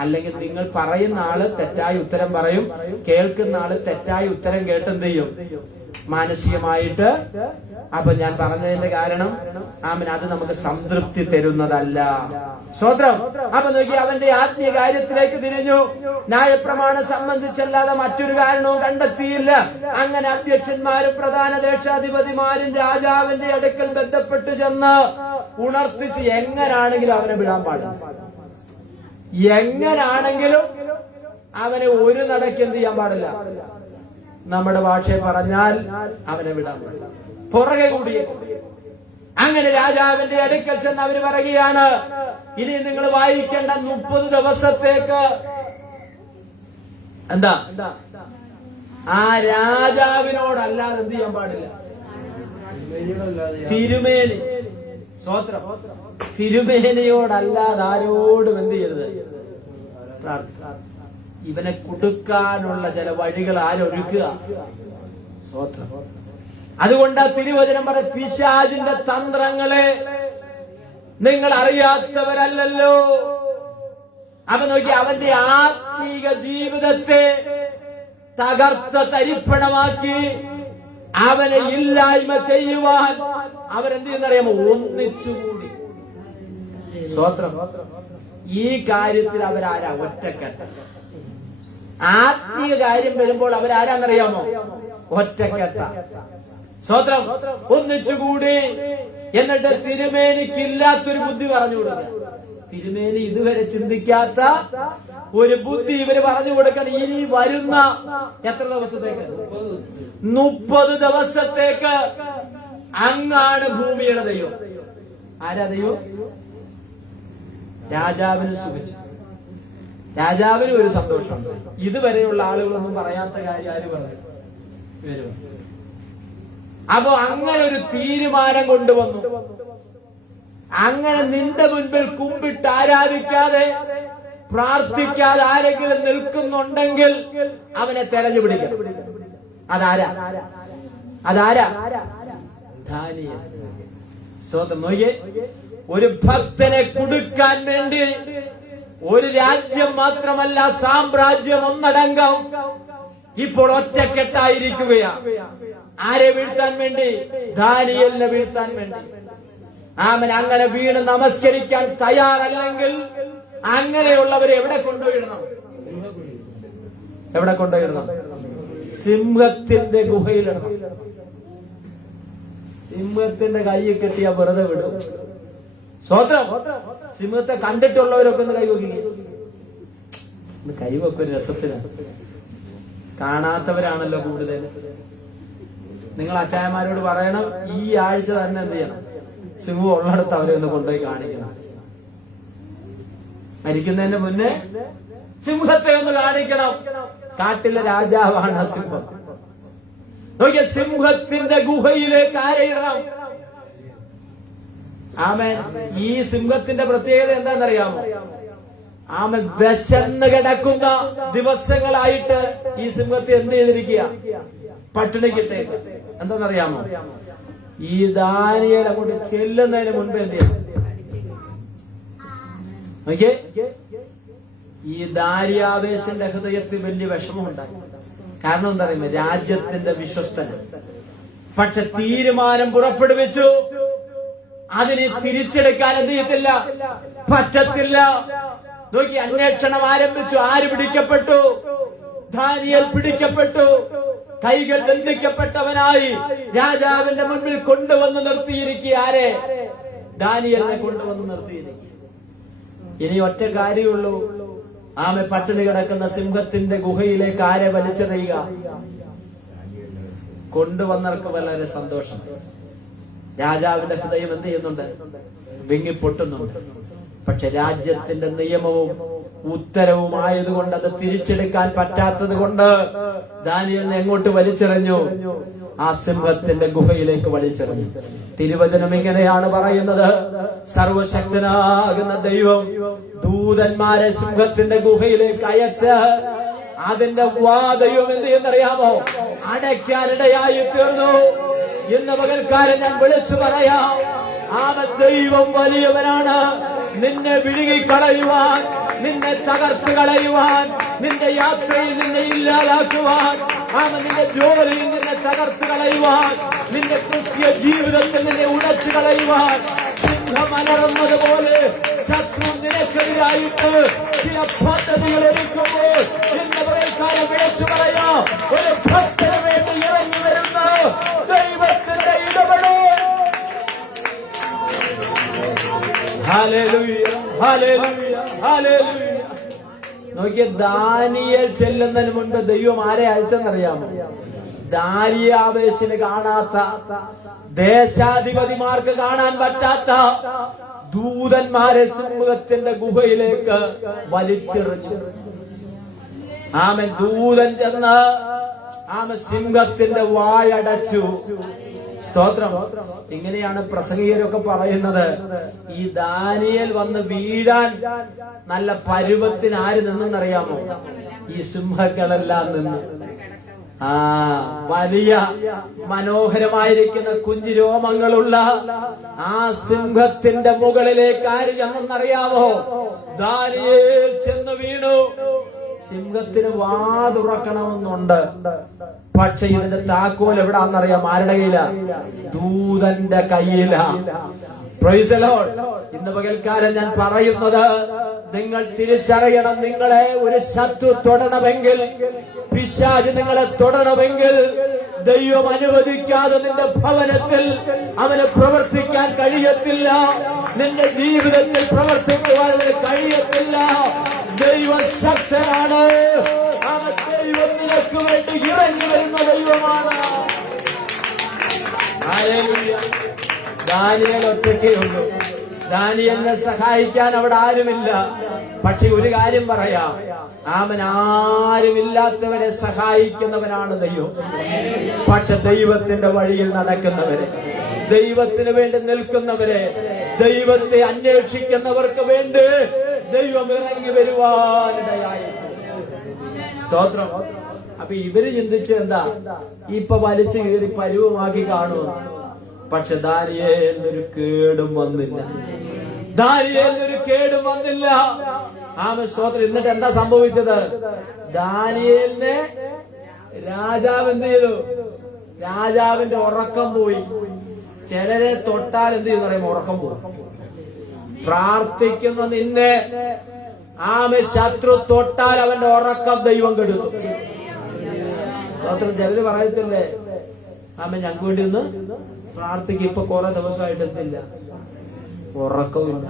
അല്ലെങ്കിൽ നിങ്ങൾ പറയുന്ന ആള് തെറ്റായ ഉത്തരം പറയും, കേൾക്കുന്ന ആള് തെറ്റായ ഉത്തരം കേട്ട് എന്ത് ചെയ്യും? മാനസികമായിട്ട്. അപ്പൊ ഞാൻ പറഞ്ഞതിന്റെ കാരണം അത് നമുക്ക് സംതൃപ്തി തരുന്നതല്ല. സ്തോത്രം. അപ്പൊ നോക്കി, അവന്റെ ആത്മീയ കാര്യത്തിലേക്ക് തിരിഞ്ഞു. ന്യായപ്രമാണം സംബന്ധിച്ചല്ലാതെ മറ്റൊരു കാരണവും കണ്ടെത്തിയില്ല. അങ്ങനെ അധ്യക്ഷന്മാരും പ്രധാന ദേശാധിപതിമാരും രാജാവിന്റെ അടുക്കൽ ബന്ധപ്പെട്ട് ചെന്ന് ഉണർത്തിച്ച് എങ്ങനാണെങ്കിലും അവനെ വിടാൻ പാടില്ല. എങ്ങനാണെങ്കിലും അവനെ ഒരു നടക്ക് എന്ത് ചെയ്യാൻ പാടില്ല? നമ്മുടെ ഭാഷയെ പറഞ്ഞാൽ അവനെ വിടാൻ പാടില്ല. പുറകെ കൂടി. അങ്ങനെ രാജാവിന്റെ അടുക്കൽ ചെന്ന് അവര് പറയുകയാണ്, ഇനി നിങ്ങൾ വായിക്കേണ്ട 30 ദിവസത്തേക്ക് എന്താ ആ രാജാവിനോടല്ലാതെ എന്ത് ചെയ്യാൻ പാടില്ല? തിരുമേനി. സ്തോത്രം. തിരുമേനിയോടല്ലാതെ ആരോടും എന്ത് ചെയ്യരുത്? പ്രാർത്ഥിക്കുക. ഇവനെ കൊടുക്കാനുള്ള ചില വഴികൾ ആരൊരുക്കുക? സ്തോത്രം. അതുകൊണ്ട് തിരുവചനം പറ, പിശാചിന്റെ തന്ത്രങ്ങളെ നിങ്ങൾ അറിയാത്തവരല്ലല്ലോ. അവൻ നോക്കി, അവന്റെ ആത്മീക ജീവിതത്തെ തകർത്ത തരിപ്പണമാക്കി അവനെ ഇല്ലായ്മ ചെയ്യുവാൻ അവരെന്ത് ചെയ്യുന്നറിയാമോ? ഒന്നിച്ചുകൂടി. സ്തോത്രം. ഈ കാര്യത്തിൽ അവരാരാ? ഒറ്റക്കെട്ട്. ആത്മീയ കാര്യം വരുമ്പോൾ അവരാരാന്നറിയാമോ? ഒറ്റക്കെട്ട. സ്തോത്രം. ഒന്നിച്ചുകൂടി. എന്നിട്ട് തിരുമേനിക്കില്ലാത്തൊരു ബുദ്ധി പറഞ്ഞു കൊടുക്കുക. തിരുമേനി ഇതുവരെ ചിന്തിക്കാത്ത ഒരു ബുദ്ധി ഇവര് പറഞ്ഞു കൊടുക്കണം. ഇനി വരുന്ന എത്ര ദിവസത്തേക്ക്? 30 ദിവസത്തേക്ക് അങ്ങാണ് ഭൂമിയുടെ ദൈവം. ആരാ ദൈവം? രാജാവിന് സുഖിച്ചു, രാജാവിന് ഒരു സന്തോഷം. ഇതുവരെയുള്ള ആളുകളൊന്നും പറയാത്ത കാര്യം ആര് പറഞ്ഞു? അപ്പോ അങ്ങനെ ഒരു തീരുമാനം കൊണ്ടുവന്നു. അങ്ങനെ നിന്റെ മുൻപിൽ കുമ്പിട്ട് ആരാധിക്കാതെ പ്രാർത്ഥിക്കാതെ ആരെങ്കിലും നിൽക്കുന്നുണ്ടെങ്കിൽ അവനെ തെരഞ്ഞു പിടിക്കണം. അതാരാ? ദാനിയേൽ. സ്വന്തം നോക്കിയേ, ഒരു ഭക്തനെ കുടുക്കാൻ വേണ്ടി ഒരു രാജ്യം മാത്രമല്ല സാമ്രാജ്യം ഒന്നടങ്കം ഇപ്പോൾ ഒറ്റക്കെട്ടായിരിക്കുകയാ. ആരെ വീഴ്ത്താൻ വേണ്ടി? ദാനിയേലിനെ വീഴ്ത്താൻ വേണ്ടി. ആമൻ അങ്ങനെ വീണ് നമസ്കരിക്കാൻ തയ്യാറല്ലെങ്കിൽ അങ്ങനെയുള്ളവരെ എവിടെ കൊണ്ടുപോയിടണം? എവിടെ കൊണ്ടുപോയിടണം? സിംഹത്തിന്റെ ഗുഹയിലിടണം. സിംഹത്തിന്റെ കയ്യിൽ കെട്ടിയ വെറുതെ വിടും. സ്വോത്രം. സിംഹത്തെ കണ്ടിട്ടുള്ളവരൊക്കെ ഒന്ന് കൈവക്കി. കൈവൊക്കെ ഒരു രസത്തിലാണ്. കാണാത്തവരാണല്ലോ കൂടുതൽ. നിങ്ങൾ അച്ചായന്മാരോട് പറയണം, ഈ ആഴ്ച തന്നെ എന്ത് ചെയ്യണം? സിംഹം ഉള്ളിടത്ത് അവരെ ഒന്ന് കൊണ്ടുപോയി കാണിക്കണം. മരിക്കുന്നതിന് മുന്നേ സിംഹത്തെ ഒന്ന് കാണിക്കണം. കാട്ടിലെ രാജാവാണ് സിംഹം. നോക്കിയ സിംഹത്തിന്റെ ഗുഹയിലേക്ക് ആരെയിടണം? ആമേൻ. ഈ സിംഹത്തിന്റെ പ്രത്യേകത എന്താണെന്നറിയാമോ? ആമൻ വിശന്ന് കിടക്കുന്ന ദിവസങ്ങളായിട്ട് ഈ സിംഹത്തെ എന്ത് ചെയ്തിരിക്കുക? പട്ടിണിക്കിട്ടേക്ക്. എന്താണെന്നറിയാമോ? ഈ ദാനിയേൽ അങ്ങോട്ട് ചെല്ലുന്നതിന് മുൻപ് എന്ത് ചെയ്യണം? ഓക്കെ, ഈ ദാരിയാവേശന്റെ ഹൃദയത്തിൽ വലിയ വിഷമമുണ്ടായി. കാരണം എന്താ പറയുക? രാജ്യത്തിന്റെ വിശ്വസ്തന. പക്ഷെ തീരുമാനം പുറപ്പെടുവിച്ചു. അതിനെ തിരിച്ചെടുക്കാൻ എന്ത് ചെയ്യത്തില്ല? പറ്റത്തില്ല. നോക്കി, അന്വേഷണം ആരംഭിച്ചു. ആര് പിടിക്കപ്പെട്ടു? ദാനിയേൽ പിടിക്കപ്പെട്ടു. കൈകൾ ബന്ധിക്കപ്പെട്ടവനായി രാജാവിന്റെ മുൻപിൽ കൊണ്ടുവന്ന് നിർത്തിയിരിക്കുക. ആരെ? ദാനിയേലിനെ കൊണ്ടുവന്ന് നിർത്തിയിരിക്കുക. ഇനി ഒറ്റ കാര്യമുള്ളൂ. ആമെ പട്ടിണി കിടക്കുന്ന സിംഹത്തിന്റെ ഗുഹയിലേക്ക് ആരെ വലിച്ചെറിയുക? കൊണ്ടുവന്നവർക്ക് വളരെ സന്തോഷം. രാജാവിന്റെ ഹൃദയം എന്ത് ചെയ്യുന്നുണ്ട്? വിങ്ങിപ്പൊട്ടുന്നുണ്ട്. പക്ഷെ രാജ്യത്തിന്റെ നിയമവും ഉത്തരവുമായതുകൊണ്ട് അത് തിരിച്ചെടുക്കാൻ പറ്റാത്തത് കൊണ്ട് ദാനിയേലിനെ എങ്ങോട്ട് വലിച്ചെറിഞ്ഞു? ആ സിംഹത്തിന്റെ ഗുഹയിലേക്ക് വലിച്ചെറിഞ്ഞു. തിരുവചനം ഇങ്ങനെയാണ് പറയുന്നത്: സർവശക്തനാകുന്ന ദൈവം ദൂതന്മാരെ സിംഹത്തിന്റെ ഗുഹയിലേക്ക് അയച്ച് അതിന്റെ ദൈവം എന്ത് ചെയ്യുന്നറിയാമോ? അടയ്ക്കാനിടയായി തീർന്നു. ഇന്ന് പകൽക്കാരൻ ഞാൻ വിളിച്ചു പറയാം, ആ ദൈവം വലിയവനാണ്. നിന്നെ വിഴുങ്ങിക്കളയുവാൻ, നിന്നെ തകർത്ത് കളയുവാൻ, നിന്റെ യാത്രയിൽ നിന്നെ ഇല്ലാതാക്കുവാൻ, നിന്റെ ജോലിയിൽ നിന്നെ തകർത്ത് കളയുവാൻ, നിന്റെ ക്രിസ്തീയ ജീവിതത്തിൽ നിന്നെ ഉടച്ചു കളയുവാൻ സിംഹമലർന്നതുപോലെ ശത്രു നിനക്കെതിരായിട്ട് ചില പദ്ധതികൾ എടുക്കുമ്പോൾ ഇന്ന് പകൽക്കാലം വിളിച്ചു പറയാം, ഒരു ഭക്തന് വേണ്ടി ഇറങ്ങി വരുന്ന ദൈവത്തിന്റെ ഇടപെടൽ. Hallelujah, hallelujah, hallelujah. നോക്കിയ, ദാനിയേൽ ചെല്ലുന്നതിന് മുൻപ് ദൈവം ആരെ അയച്ചെന്നറിയാമോ? ദാരിയാവേശിന് കാണാത്ത, ദേശാധിപതിമാർക്ക് കാണാൻ പറ്റാത്ത ദൂതന്മാരെ സിംഹത്തിന്റെ ഗുഹയിലേക്ക് വലിച്ചെറിഞ്ഞു. ആമൻ. ദൂതൻ ചെന്ന് സിംഹത്തിന്റെ വായടച്ചു. സ്തോത്രം. ഇങ്ങനെയാണ് പ്രസംഗികരൊക്കെ പറയുന്നത്. ഈ ദാനിയേൽ വന്ന് വീഴാൻ നല്ല പരുവത്തിന് ആര് നിന്നെന്നറിയാമോ? ഈ സിംഹങ്ങളെല്ലാം നിന്ന്. വലിയ മനോഹരമായിരിക്കുന്ന കുഞ്ചിരോമങ്ങളുള്ള ആ സിംഹത്തിന്റെ മുകളിലേക്ക് ആര് ചെന്നെന്നറിയാമോ? ദാനിയേൽ ചെന്ന് വീണു. സിംഹത്തിന് വാതുറക്കണമെന്നുണ്ട്. പക്ഷെ ഇതിന്റെ താക്കോൽ എവിടാന്നറിയാം? ആരുടെ കയ്യിലാ? ദൂതന്റെ കയ്യിലാ. Price the Lord. ഇന്ന് പകൽക്കാലം ഞാൻ പറയുന്നത്, നിങ്ങൾ തിരിച്ചറിയണം, നിങ്ങളെ ഒരു ശത്രു തൊടണമെങ്കിൽ, പിശാച് നിങ്ങളെ തൊടണമെങ്കിൽ, ദൈവം അനുവദിക്കാതെ നിന്റെ ഭവനത്തിൽ അവന് പ്രവർത്തിക്കാൻ കഴിയത്തില്ല. നിന്റെ ജീവിതത്തിൽ പ്രവർത്തിക്കുവാൻ അവന് കഴിയത്തില്ല. ദൈവം ശക്തനാണ്. ആ ദൈവം നിനക്ക് വേണ്ടി ഇറങ്ങി വരുന്ന ദൈവമാണ്. ഹല്ലേലൂയ. ദാനിയേൽ ഒറ്റയ്ക്കേ ഉള്ളൂ. ദാനിയേലിനെ സഹായിക്കാൻ അവിടെ ആരുമില്ല. പക്ഷെ ഒരു കാര്യം പറയാം, അവൻ ആരുമില്ലാത്തവരെ സഹായിക്കുന്നവനാണ് ദൈവം. പക്ഷെ ദൈവത്തിന്റെ വഴിയിൽ നടക്കുന്നവരെ, ദൈവത്തിന് വേണ്ടി നിൽക്കുന്നവരെ, ദൈവത്തെ അന്വേഷിക്കുന്നവർക്ക് വേണ്ടി ദൈവം ഇറങ്ങി വരുവാനിടയായി. സ്തോത്രം. അപ്പൊ ഇവര് ചിന്തിച്ച് എന്താ, ഇപ്പൊ വലിച്ചു കീറി പരുവമാക്കി കാണുക. പക്ഷെ ദാനിയേലിനൊരു കേടും വന്നില്ല. ദാനിയേലിനൊരു കേടും വന്നില്ല. സ്തോത്രം. എന്നിട്ട് എന്താ സംഭവിച്ചത്? ദാനിയേലിനെ രാജാവ് എന്ത് ചെയ്തു? രാജാവിന്റെ ഉറക്കം പോയി. ചിലരെ തൊട്ടാൽ എന്ത് ചെയ്യുന്ന പറയുമ്പോ ഉറക്കം പോയി. പ്രാർത്ഥിക്കുന്ന നിന്നെ ശത്രു തൊട്ടാൽ അവന്റെ ഉറക്കം ദൈവം കെടുത്തു. സ്തോത്രം. ചിലര് പറയത്തില്ലേ, ഞങ്ങൾക്ക് വേണ്ടി ഒന്ന് പ്രാർത്ഥിക്കും, ഇപ്പൊ കുറെ ദിവസമായിട്ട് എന്തില്ല, ഉറക്കമില്ല.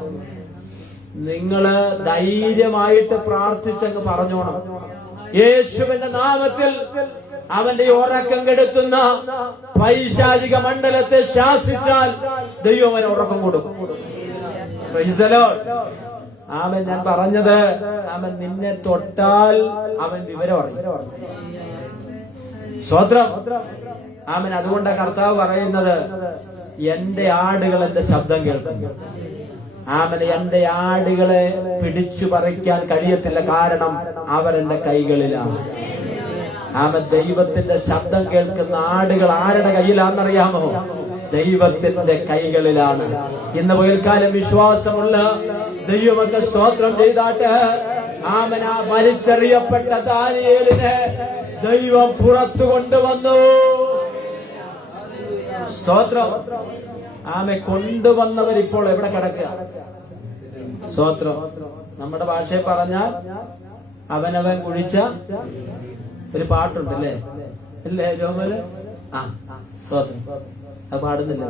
നിങ്ങള് ധൈര്യമായിട്ട് പ്രാർത്ഥിച്ചങ്ങ് പറഞ്ഞോണം, യേശുവിന്റെ നാമത്തിൽ അവന്റെ ഉറക്കം കെടുത്തുന്ന പൈശാചിക മണ്ഡലത്തെ ശാസിച്ചാൽ ദൈവം അവന് ഉറക്കം കൊടുക്കും. Praise the lord. ആമേൻ. ഞാൻ പറഞ്ഞത്, അവൻ നിന്നെ തൊട്ടാൽ അവൻ വിവരം അറിയും. സ്തോത്രം. ആമേൻ. അതുകൊണ്ട് കർത്താവ് പറയുന്നത്, എന്റെ ആടുകൾ എന്റെ ശബ്ദം കേൾക്കുന്നു. ആമേൻ. എന്റെ ആടുകളെ പിടിച്ചു പറിക്കാൻ കഴിയത്തില്ല, കാരണം അവരെന്റെ കൈകളിലാണ്. ആമേൻ. ദൈവത്തിന്റെ ശബ്ദം കേൾക്കുന്ന ആടുകൾ ആരുടെ കയ്യിലാണെന്നറിയാമോ? ദൈവത്തിന്റെ കൈകളിലാണ്. ഇന്ന് പകൽക്കാലം വിശ്വാസമുള്ള ദൈവമൊക്കെ സ്തോത്രം ചെയ്താട്ട്. ആമേൻ. ആ വലിച്ചെറിയപ്പെട്ട ദാനിയേലിനെ ദൈവം പുറത്തു കൊണ്ടുവന്നു. സ്തോത്രം. ആമേ. കൊണ്ടുവന്നവരിപ്പോൾ എവിടെ കിടക്കുക? സ്തോത്രം. നമ്മുടെ ഭാഷയിൽ പറഞ്ഞാൽ അവനവൻ കുഴിച്ച ഒരു പാട്ടുണ്ടല്ലേ, അല്ലേ ജോമല്? സ്തോത്രം. അത് പാടുന്നില്ല.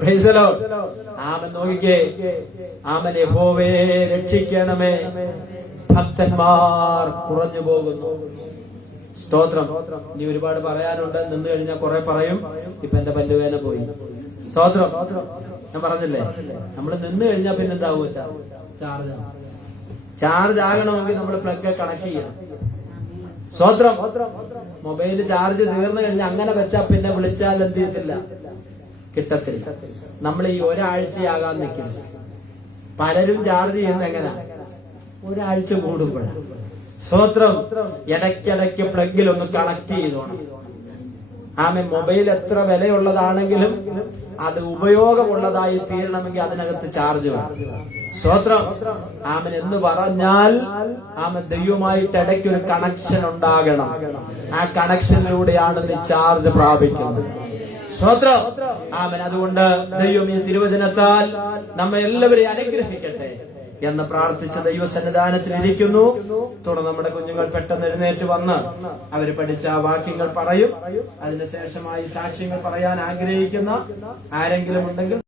Praise the lord. ആമേൻ. നോക്കിക്കേ, ആമേൻ. യഹോവേ രക്ഷിക്കണമേ, ഭക്തന്മാർ കുറഞ്ഞു പോകുന്നു. സ്തോത്രം. ഇനി ഒരുപാട് പറയാനുണ്ട്. നിന്ന് കഴിഞ്ഞാൽ കുറെ പറയും. ഇപ്പൊ എന്റെ പല്ലുവേന പോയി. സ്തോത്രം. ഞാൻ പറഞ്ഞില്ലേ, നമ്മൾ നിന്ന് കഴിഞ്ഞാൽ പിന്നെ എന്താവും? ചാർജ് ആകണമെങ്കിൽ നമ്മൾ പ്ലഗ് കണക്ട് ചെയ്യണം. സ്തോത്രം. മൊബൈൽ ചാർജ് തീർന്നു കഴിഞ്ഞാൽ അങ്ങനെ വെച്ചാൽ പിന്നെ വിളിച്ചാൽ എന്ത് ചെയ്യത്തില്ല, കിട്ടത്തില്ല. നമ്മൾ ഈ ഒരാഴ്ചയാകാൻ നിൽക്കുന്നു. പലരും ചാർജ് ചെയ്യുന്ന എങ്ങനെ? ഒരാഴ്ച കൂടുമ്പോഴാണ്. സ്തോത്രം. ഇടയ്ക്കിടയ്ക്ക് പ്ലഗിൽ ഒന്ന് കണക്ട് ചെയ്തോണം. ആമേൻ. മൊബൈൽ എത്ര വിലയുള്ളതാണെങ്കിലും അത് ഉപയോഗമുള്ളതായി തീരണമെങ്കിൽ അതിനകത്ത് ചാർജ് വേണം. സ്തോത്രം. ആമേൻ. എന്ന് പറഞ്ഞാൽ ആമേൻ, ദൈവമായിട്ട് ഇടയ്ക്ക് ഒരു കണക്ഷൻ ഉണ്ടാകണം. ആ കണക്ഷനിലൂടെയാണ് നീ ചാർജ് പ്രാപിക്കുന്നത്. സ്തോത്രം. ആമേൻ. അതുകൊണ്ട് ദൈവം ഈ തിരുവചനത്താൽ നമ്മെ എല്ലാവരെയും അനുഗ്രഹിക്കട്ടെ എന്ന് പ്രാർത്ഥിച്ച ദൈവസന്നിധാനത്തിൽ ഇരിക്കുന്നു. തുടർന്ന് നമ്മുടെ കുഞ്ഞുങ്ങൾ പെട്ടെന്ന് എഴുന്നേറ്റ് വന്ന് അവർ പഠിച്ച വാക്യങ്ങൾ പറയും. അതിനുശേഷമായി സാക്ഷ്യങ്ങൾ പറയാൻ ആഗ്രഹിക്കുന്ന ആരെങ്കിലും ഉണ്ടെങ്കിൽ